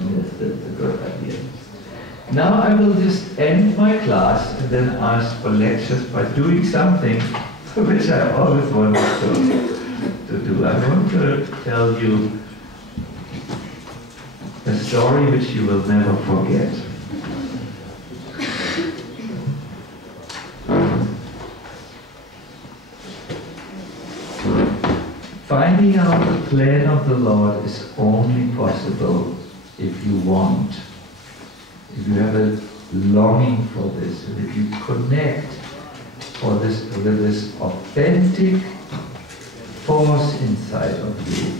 Yes, that's a good idea. Now I will just end my class and then ask for lectures by doing something which I always wanted to do. I want to tell you a story which you will never forget. Finding out the plan of the Lord is only possible if you want. If you have a longing for this, and if you connect with this authentic force inside of you.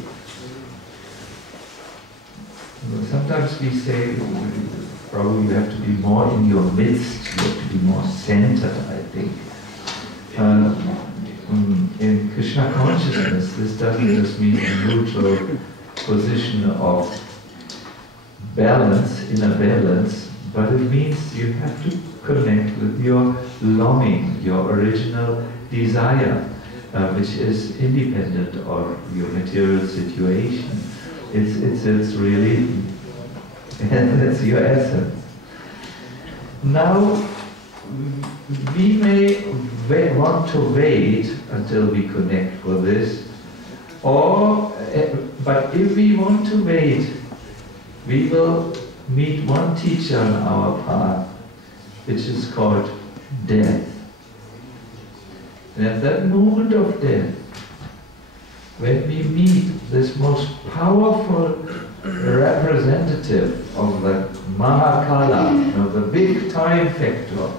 Sometimes we say, probably you have to be more in your midst, you have to be more centered, I think. In Krishna consciousness, this doesn't just mean a neutral position of balance, inner balance, but it means you have to connect with your longing, your original desire, which is independent of your material situation. It's really, that's your essence. Now, we may want to wait until we connect with this, but if we want to wait, we will meet one teacher on our path, which is called death. And at that moment of death, when we meet this most powerful representative of the Mahakala, of the big time factor,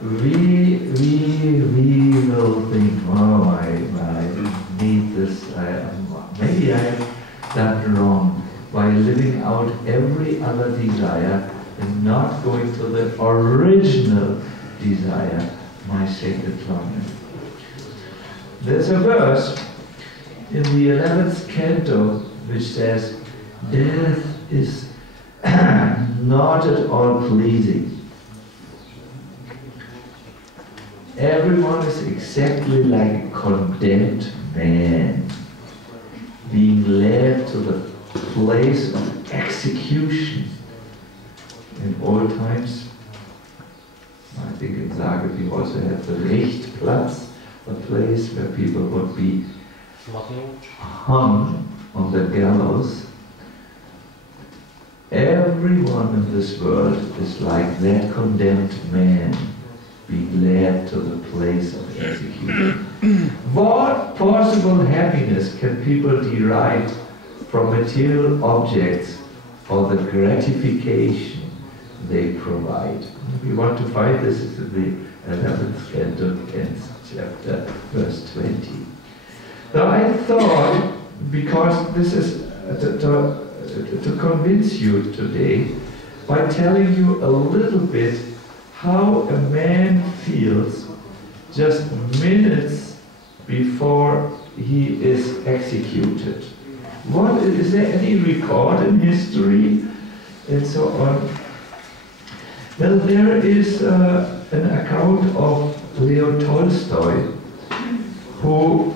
we will think, oh, I need this, maybe I have done wrong by living out every other desire and not going to the original desire, my sacred longing. There's a verse in the 11th canto which says, death is not at all pleasing. Everyone is exactly like a condemned man, being led to the place of execution. In old times, I think in Zagreb we also had the Richtplatz, a place where people would be hung on the gallows. Everyone in this world is like that condemned man, being led to the place of execution. What possible happiness can people derive from material objects for the gratification they provide? If you want to find this, it's in the 11th canto, 10th chapter, verse 20. Now I thought, because this is to convince you today, by telling you a little bit how a man feels just minutes before he is executed. What is there any record in history and so on? Well, there is an account of Leo Tolstoy, who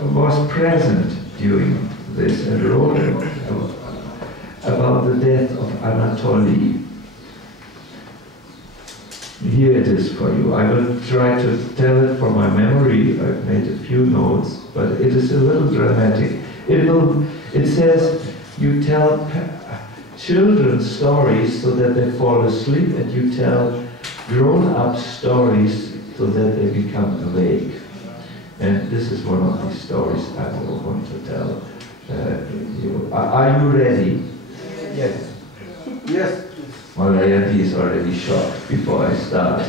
was present during this and wrote about the death of Anatoly. Here it is for you. I will try to tell it from my memory. I've made a few notes, but it is a little dramatic. It says, you tell children stories so that they fall asleep, and you tell grown-up stories so that they become awake. And this is one of these stories I will want to tell you. Are you ready? Yes. Yes. Malayati is already shocked before I start.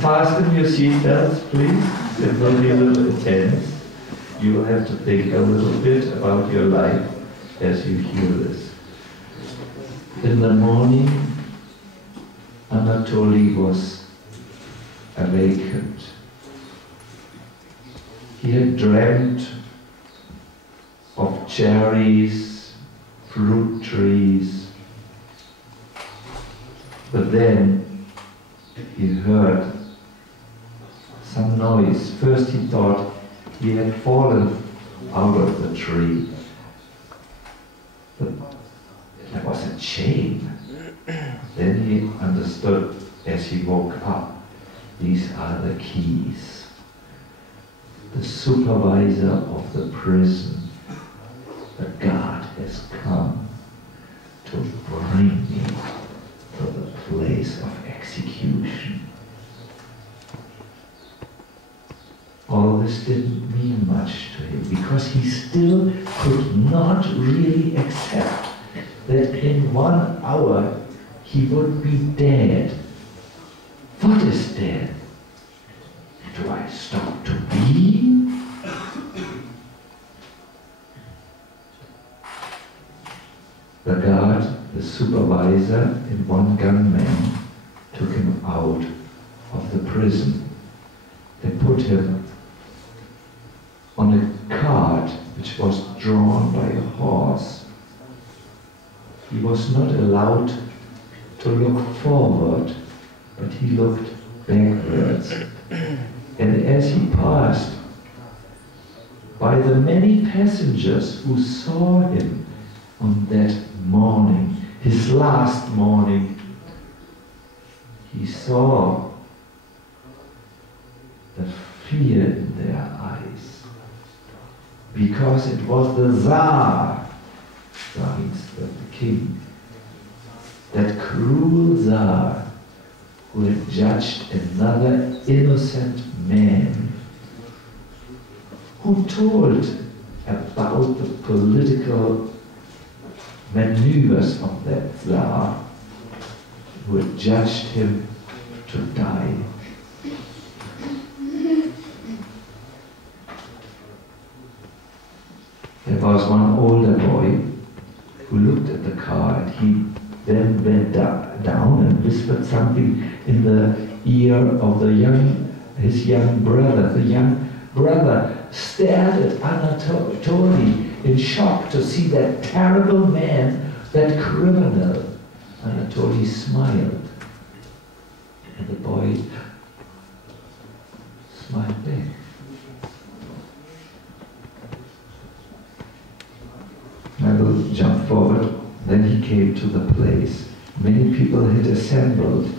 Fasten your seatbelts, please. It will be a little intense. You will have to think a little bit about your life as you hear this. In the morning, Anatoly was awakened. He had dreamt of cherries, fruit trees, but then he heard some noise. First he thought he had fallen out of the tree, but there was a chain. Then he understood as he woke up, these are the keys. The supervisor of the prison, the guard, has come to bring me to the place of execution. All this didn't mean much to him because he still could not really accept that in 1 hour he would be dead. What is dead? Do I stop to be? The guard, the supervisor, and one gunman took him out of the prison. They put him on a cart which was drawn by a horse. He was not allowed to look forward, but he looked backwards. And as he passed by the many passengers who saw him on that morning, his last morning, he saw the fear in their eyes, because it was the Tsar, Tsar means the king, that cruel Tsar who had judged another innocent man, who told about the political maneuvers of that Tsar, who had judged him to die. There was one older boy who looked at the car, and he then went down and whispered something in the ear of his young brother. The young brother stared at Anatoly in shock to see that terrible man, that criminal. Anatoly smiled, and the boy smiled back. I will jump forward. Then he came to the place. Many people had assembled.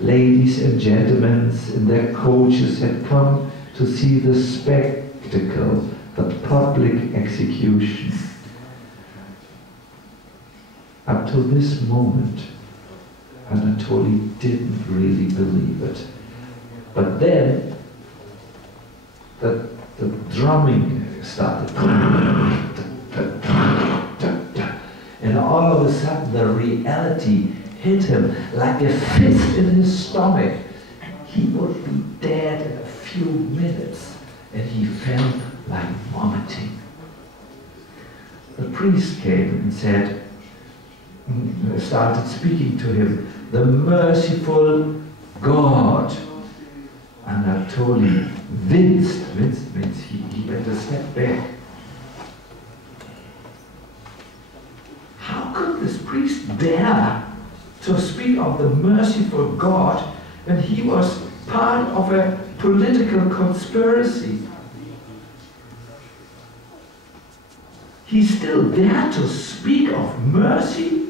Ladies and gentlemen in their coaches had come to see the spectacle, the public execution. Up to this moment, Anatoly didn't really believe it. But then, the drumming started. And all of a sudden the reality hit him like a fist in his stomach. He would be dead in a few minutes, and he felt like vomiting. The priest came and started speaking to him, the merciful God. Anatoly winced means he went a step back. How could this priest dare to speak of the merciful God when he was part of a political conspiracy? He still dared to speak of mercy?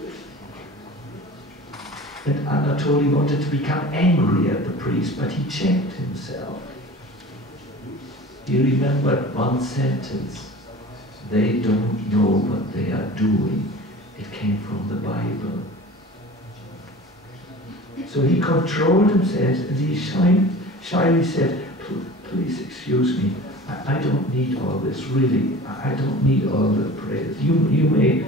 And Anatoly wanted to become angry at the priest, but he checked himself. He remembered one sentence: they don't know what they are doing. It came from the Bible. So he controlled himself, and he shyly said, please excuse me, I don't need all this, really. I don't need all the prayers. You may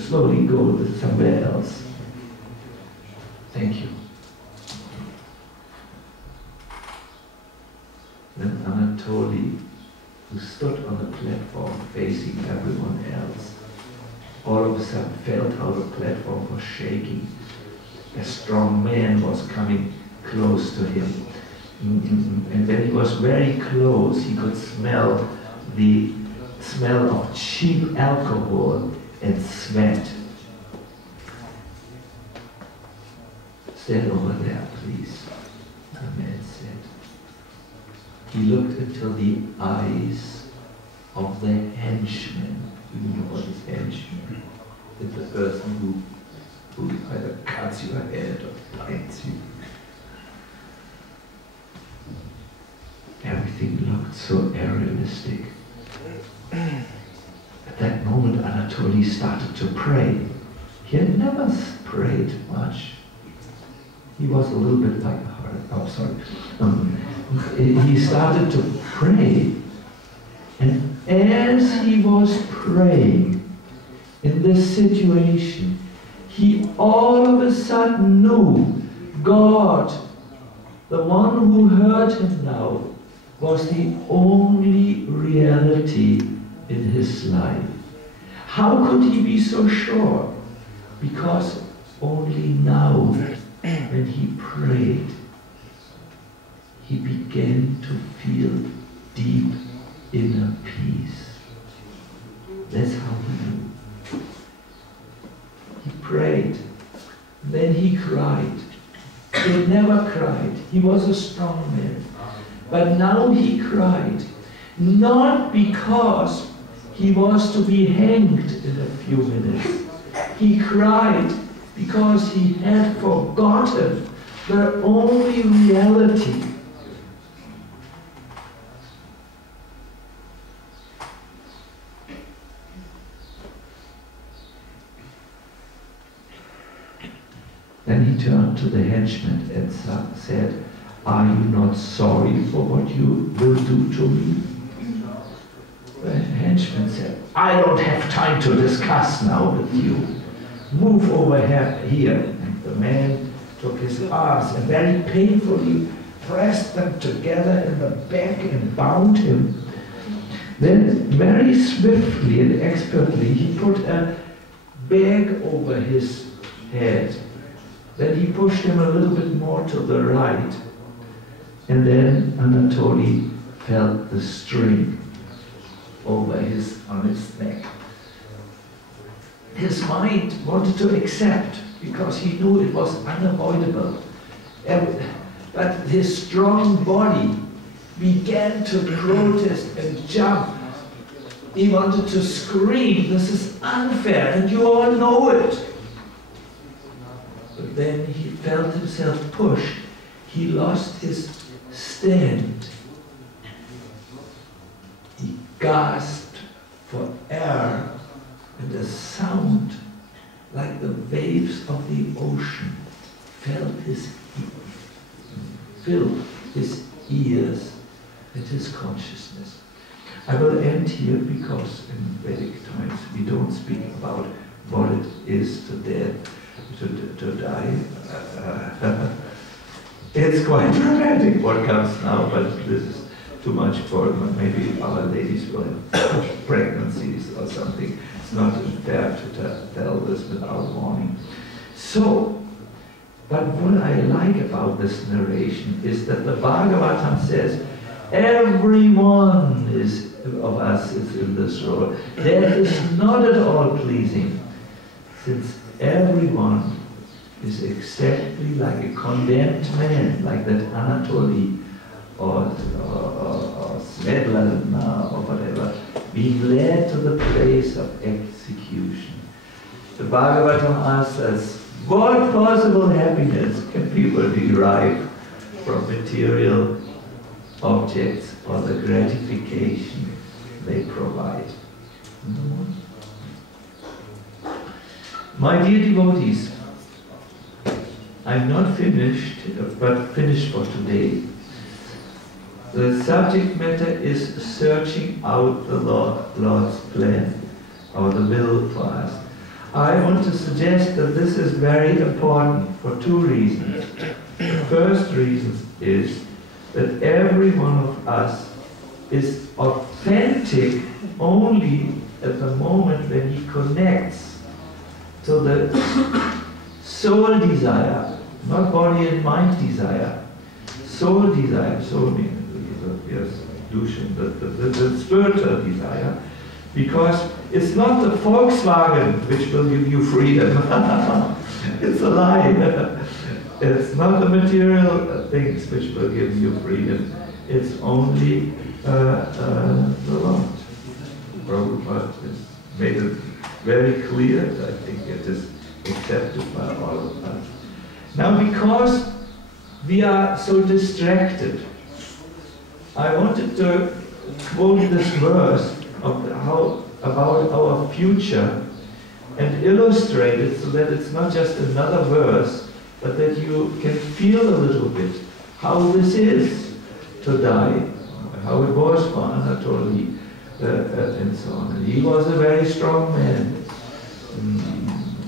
slowly go somewhere else. Thank you. Then Anatoly, who stood on the platform facing everyone else, all of a sudden felt how the platform was shaking. A strong man was coming close to him. And when he was very close, he could smell the smell of cheap alcohol and sweat. Stand over there, please, the man said. He looked into the eyes of the henchman. You know what is henchman? It's the person who either cuts your head or blinds you. Everything looked so aerialistic. At that moment, Anatoly started to pray. He had never prayed much. He was a little bit like he started to pray, and as he was praying in this situation, he all of a sudden knew God, the one who heard him now, was the only reality in his life. How could he be so sure? Because only now, when he prayed, he began to feel deep inner peace. That's how he knew. He prayed, then he cried. He never cried. He was a strong man. But now he cried, not because he was to be hanged in a few minutes. He cried because he had forgotten the only reality. Then he turned to the henchman and said, "Are you not sorry for what you will do to me?" The henchman said, "I don't have time to discuss now with you. Move over here." And the man took his arms and very painfully pressed them together in the back and bound him. Then very swiftly and expertly he put a bag over his head. Then he pushed him a little bit more to the right. And then Anatoly felt the string on his neck. His mind wanted to accept because he knew it was unavoidable. But his strong body began to protest and jump. He wanted to scream, "This is unfair, and you all know it." But then he felt himself pushed. He lost his stand. He gasped for air, and a sound like the waves of the ocean filled his ears and his consciousness. I will end here because in Vedic times we don't speak about what it is to die. It's quite dramatic what comes now, but this is too much for maybe our ladies will have pregnancies or something. It's not fair to tell this without warning. So, but what I like about this narration is that the Bhagavatam says everyone of us is in this role. That is not at all pleasing, since everyone is exactly like a condemned man, like that Anatoly or Svetlana or whatever, being led to the place of execution. The Bhagavatam asks us, what possible happiness can people derive from material objects or the gratification they provide? My dear devotees, I'm not finished, but finished for today. The subject matter is searching out the Lord's plan, or the will for us. I want to suggest that this is very important for two reasons. The first reason is that every one of us is authentic only at the moment when he connects So the soul desire, not body and mind desire, soul desire, soul means yes, the spiritual desire, because it's not the Volkswagen which will give you freedom. It's a lie. It's not the material things which will give you freedom. It's only the Lord. Prabhupada has made it very clear. I think it is accepted by all of us. Now, because we are so distracted, I wanted to quote this verse of about our future and illustrate it so that it's not just another verse, but that you can feel a little bit how this is to die, how it was for Anatoly, and so on. And he was a very strong man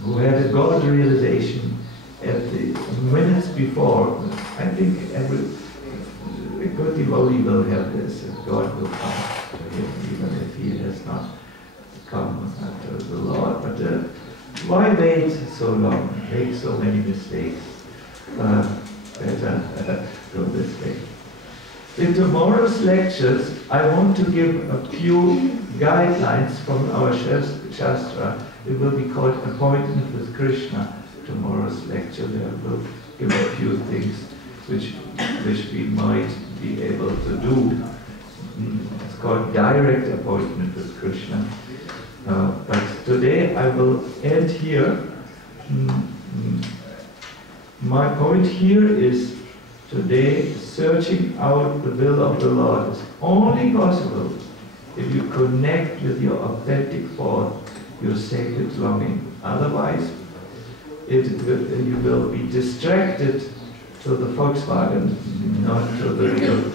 who had a God realization at the minutes before. I think a good devotee will have this, and God will come to him, even if he has not come to the Lord. But why wait so long, make so many mistakes? Better go this way. In tomorrow's lectures, I want to give a few guidelines from our Shastra. It will be called Appointment with Krishna. Tomorrow's lecture, there will give a few things which we might be able to do. It's called direct appointment with Krishna. But today I will end here. My point here is today searching out the will of the Lord is only possible if you connect with your authentic thought, your sacred longing. Otherwise, you will be distracted to the Volkswagen, not to the real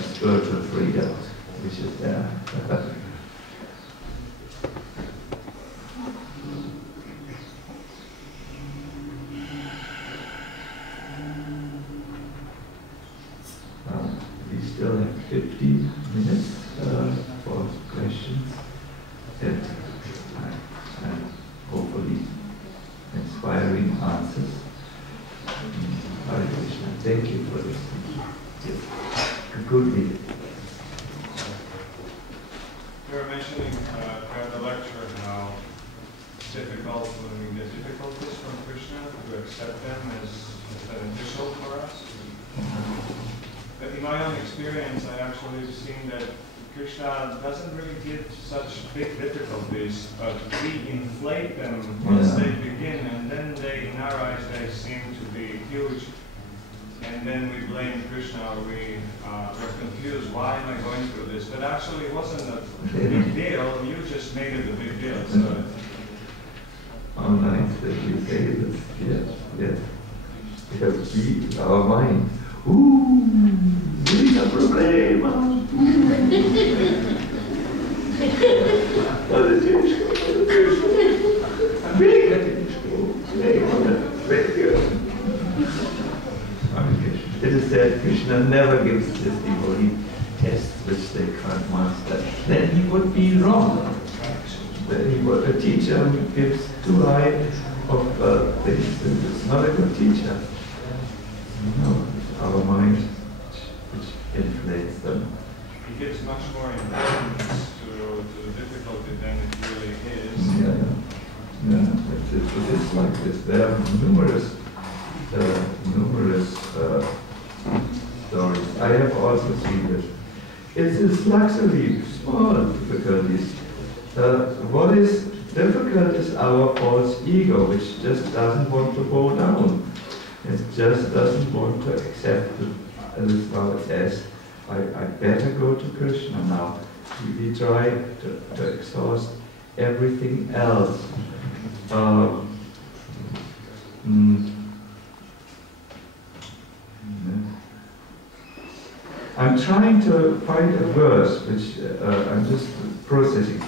spiritual freedom, which is there. We still have 15 minutes for questions and hopefully inspiring answers. Hare Krishna. Thank you for this. Good day. You were mentioning throughout the lecture how it's difficult when we get difficulties from Krishna to accept them as beneficial for us. But in my own experience, I actually have seen that Krishna doesn't really give such big difficulties, but we inflate them once they begin, and then in our eyes they seem to be huge. And then we blame Krishna, or we're confused, why am I going through this? But actually it wasn't a big deal, you just made it a big deal. So. Oh, nice that you say this. Yes, yes. Because we, our mind, nicht ein Problem. It is said Krishna never gives his devotee tests which they can't master. Then he would be wrong. Then he would, a teacher who gives too high of things, is not a good teacher. No, our mind which inflates them. He gives much more importance to the difficulty than it really is. It's like this. There are numerous stories. I have also seen this. It's luxury, small difficulties. What is difficult is our false ego, which just doesn't want to bow down. It just doesn't want to accept it as well as I better go to Krishna now. We try to exhaust everything else. I'm trying to find a verse which I'm just processing.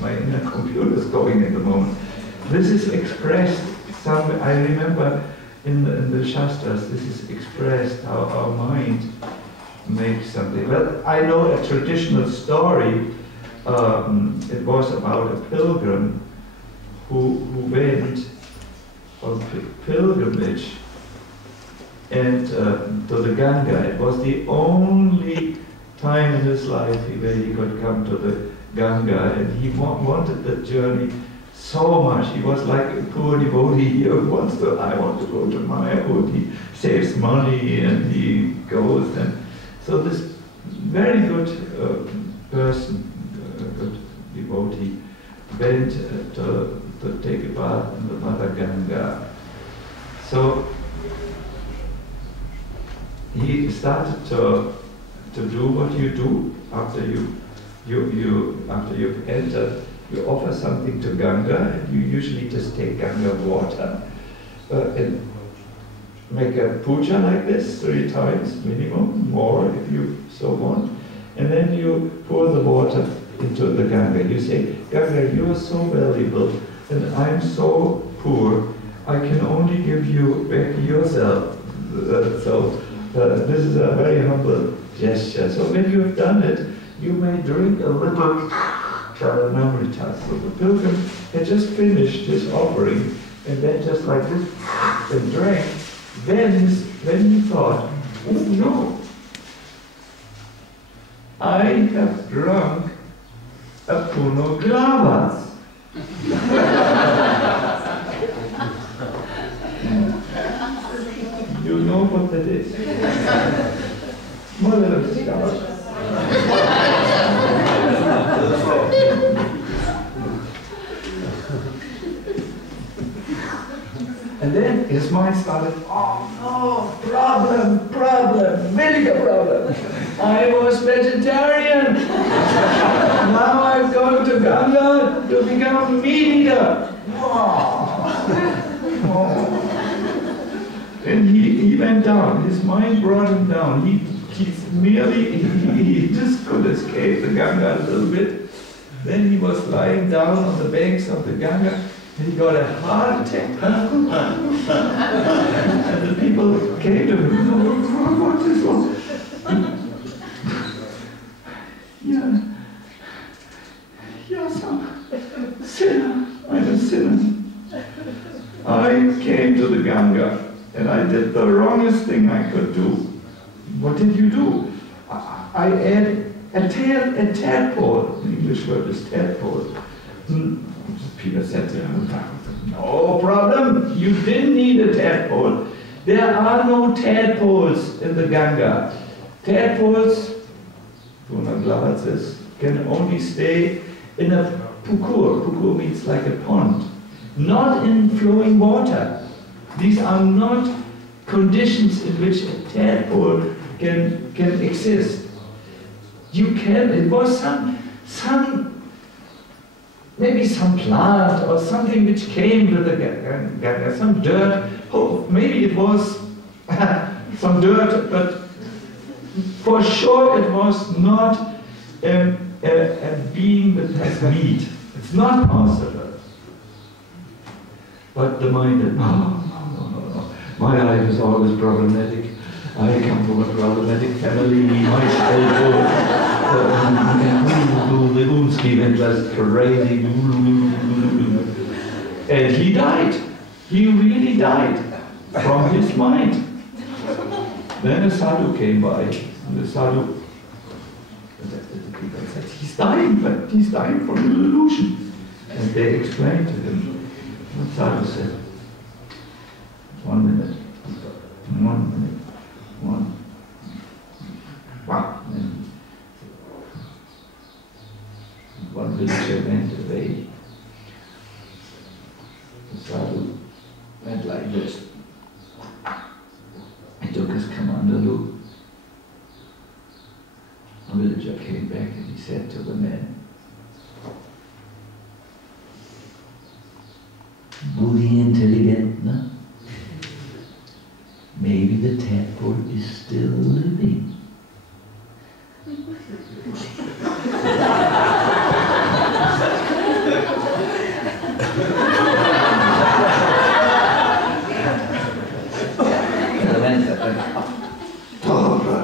My inner computer is going at the moment. This is expressed somewhere. I remember in the Shastras, this is expressed how our mind makes something. Well, I know a traditional story. It was about a pilgrim who went on pilgrimage and to the Ganga. It was the only time in his life where he could come to the Ganga, and he wanted that journey so much. He was like a poor devotee here who wants to, I want to go to Maya. He saves money and he goes, and so this very good person, good devotee, went to take a bath in the Mother Ganga. So he started to do what you do after after you've entered. You offer something to Ganga, and you usually just take Ganga water and make a puja like this 3 times minimum, more if you so want, and then you pour the water into the Ganga. You say, Ganga, you are so valuable, and I'm so poor, I can only give you back yourself. This is a very humble gesture. So when you have done it, you may drink a little Charanamrita. So the pilgrim had just finished his offering, and then just like this, and drank. Then he thought, oh no, I have drunk a puno glavas. You know what that is? Mother of God. And then his mind started, oh no, problem, major problem. I was vegetarian. Now I'm going to Ganga to become a meat eater. And he went down, his mind brought him down. He just could escape the Ganga a little bit. Then he was lying down on the banks of the Ganga, and he got a heart attack. And the people came to him, what is wrong? Yeah, son, sinner, I'm a sinner. I came to the Ganga, and I did the wrongest thing I could do. What did you do? I had a tadpole. The English word is tadpole. Peter said to him, no problem, you didn't need a tadpole. There are no tadpoles in the Ganga. Tadpoles, can only stay in a pukur. Pukur means like a pond, not in flowing water. These are not conditions in which a tadpole can exist. It was maybe some plant or something which came with the Ganga, some dirt. Oh, maybe it was some dirt, but for sure it was not a being that has meat. It's not possible. But the mind said, no. My life is always problematic. I come from a problematic family. My childhood, the Umski went just crazy. And he died. He really died from his mind. Then a sadhu came by. And the sadhu, the people said, he's dying, but he's dying from an illusion. And they explained to him. The sadhu said, 1 minute. Wow. And one villager went away. The sadhu went like this. He took his kamandalu. A villager came back and he said to the men, Budi intelligent, no? Maybe the tadpole is still living.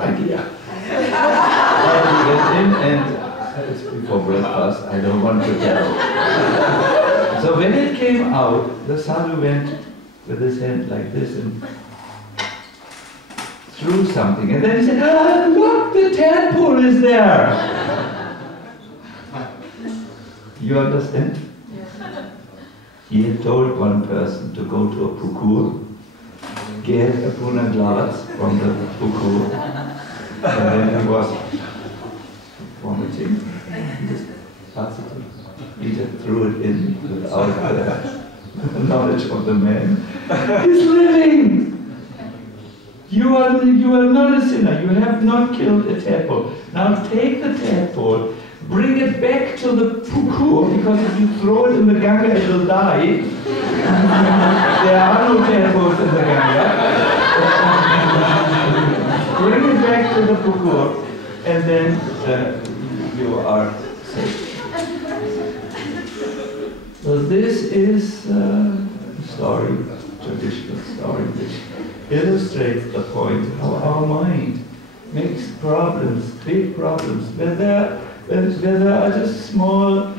Idea. And he went in, and it's before breakfast, I don't want to tell. So when it came out, the sadhu went with his hand like this and threw something. And then he said, "Ah, look, the tadpole is there." You understand? He had told one person to go to a pukur, get a punaglavats from the pukur, and then he was vomiting. He just positive. He just threw it in without the knowledge of the man. He's living! You are not a sinner. You have not killed a tadpole. Now take the tadpole, bring it back to the pukur, because if you throw it in the Ganga, it will die. There are no tadpoles in the Ganga. Bring it back to the pukur, and then you are safe. So this is a story, traditional story, which illustrates the point how our mind makes problems, big problems, where there are just small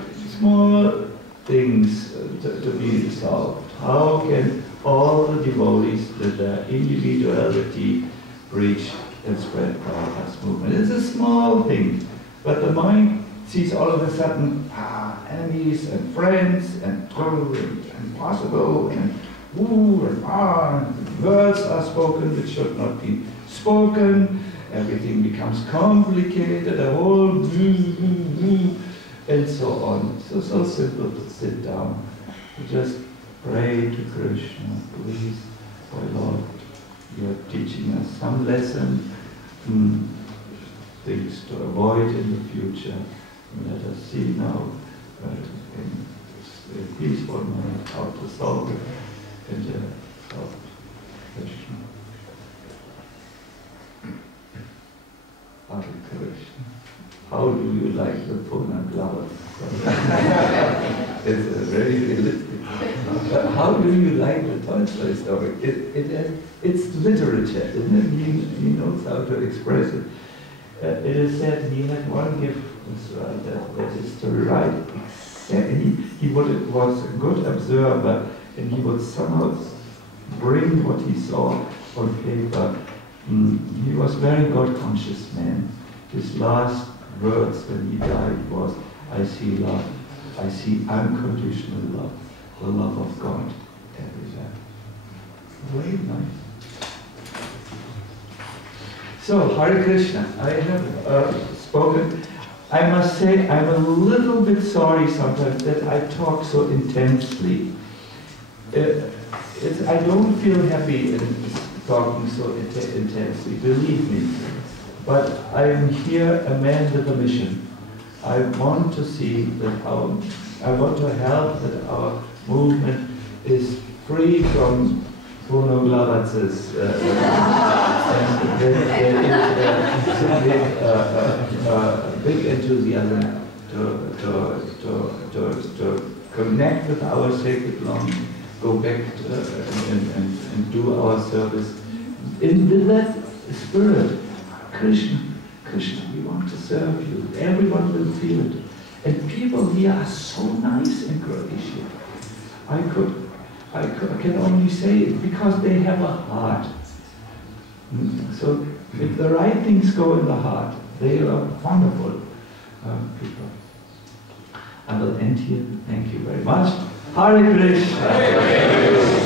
things to be solved. How can all the devotees with their individuality reach and spread Prabhupada's movement? It's a small thing, but the mind sees all of a sudden enemies and friends and trouble and impossible and woo and words are spoken which should not be spoken. Everything becomes complicated, a whole and so on. So simple to sit down, to just pray to Krishna, please, oh Lord, you are teaching us some lesson, things to avoid in the future. Let us see now in a peaceful manner how to solve it and solve Krishna. Hare Krishna. How do you like the punaglavats? It's very realistic. How do you like the Tolstoy story? It's literature, isn't it? He knows how to express it. It is said he had one gift, that is to write exactly. He was a good observer, and he would somehow bring what he saw on paper. He was a very God-conscious man. His last words when he died was, "I see love. I see unconditional love, the love of God everywhere." Very nice. So, Hare Krishna, I have spoken. I must say I'm a little bit sorry sometimes that I talk so intensely. I don't feel happy in talking so intensely, believe me. But I am here a man with a mission. I want to see that I want to help that our movement is free from punaglavats and there is big enthusiasm to connect with our sacred longing, go back and do our service. With that spirit, Krishna, we want to serve you. Everyone will feel it. And people here are so nice in Croatia. I can only say it because they have a heart. So if the right things go in the heart, they are wonderful people. I will end here. Thank you very much. Hare Krishna.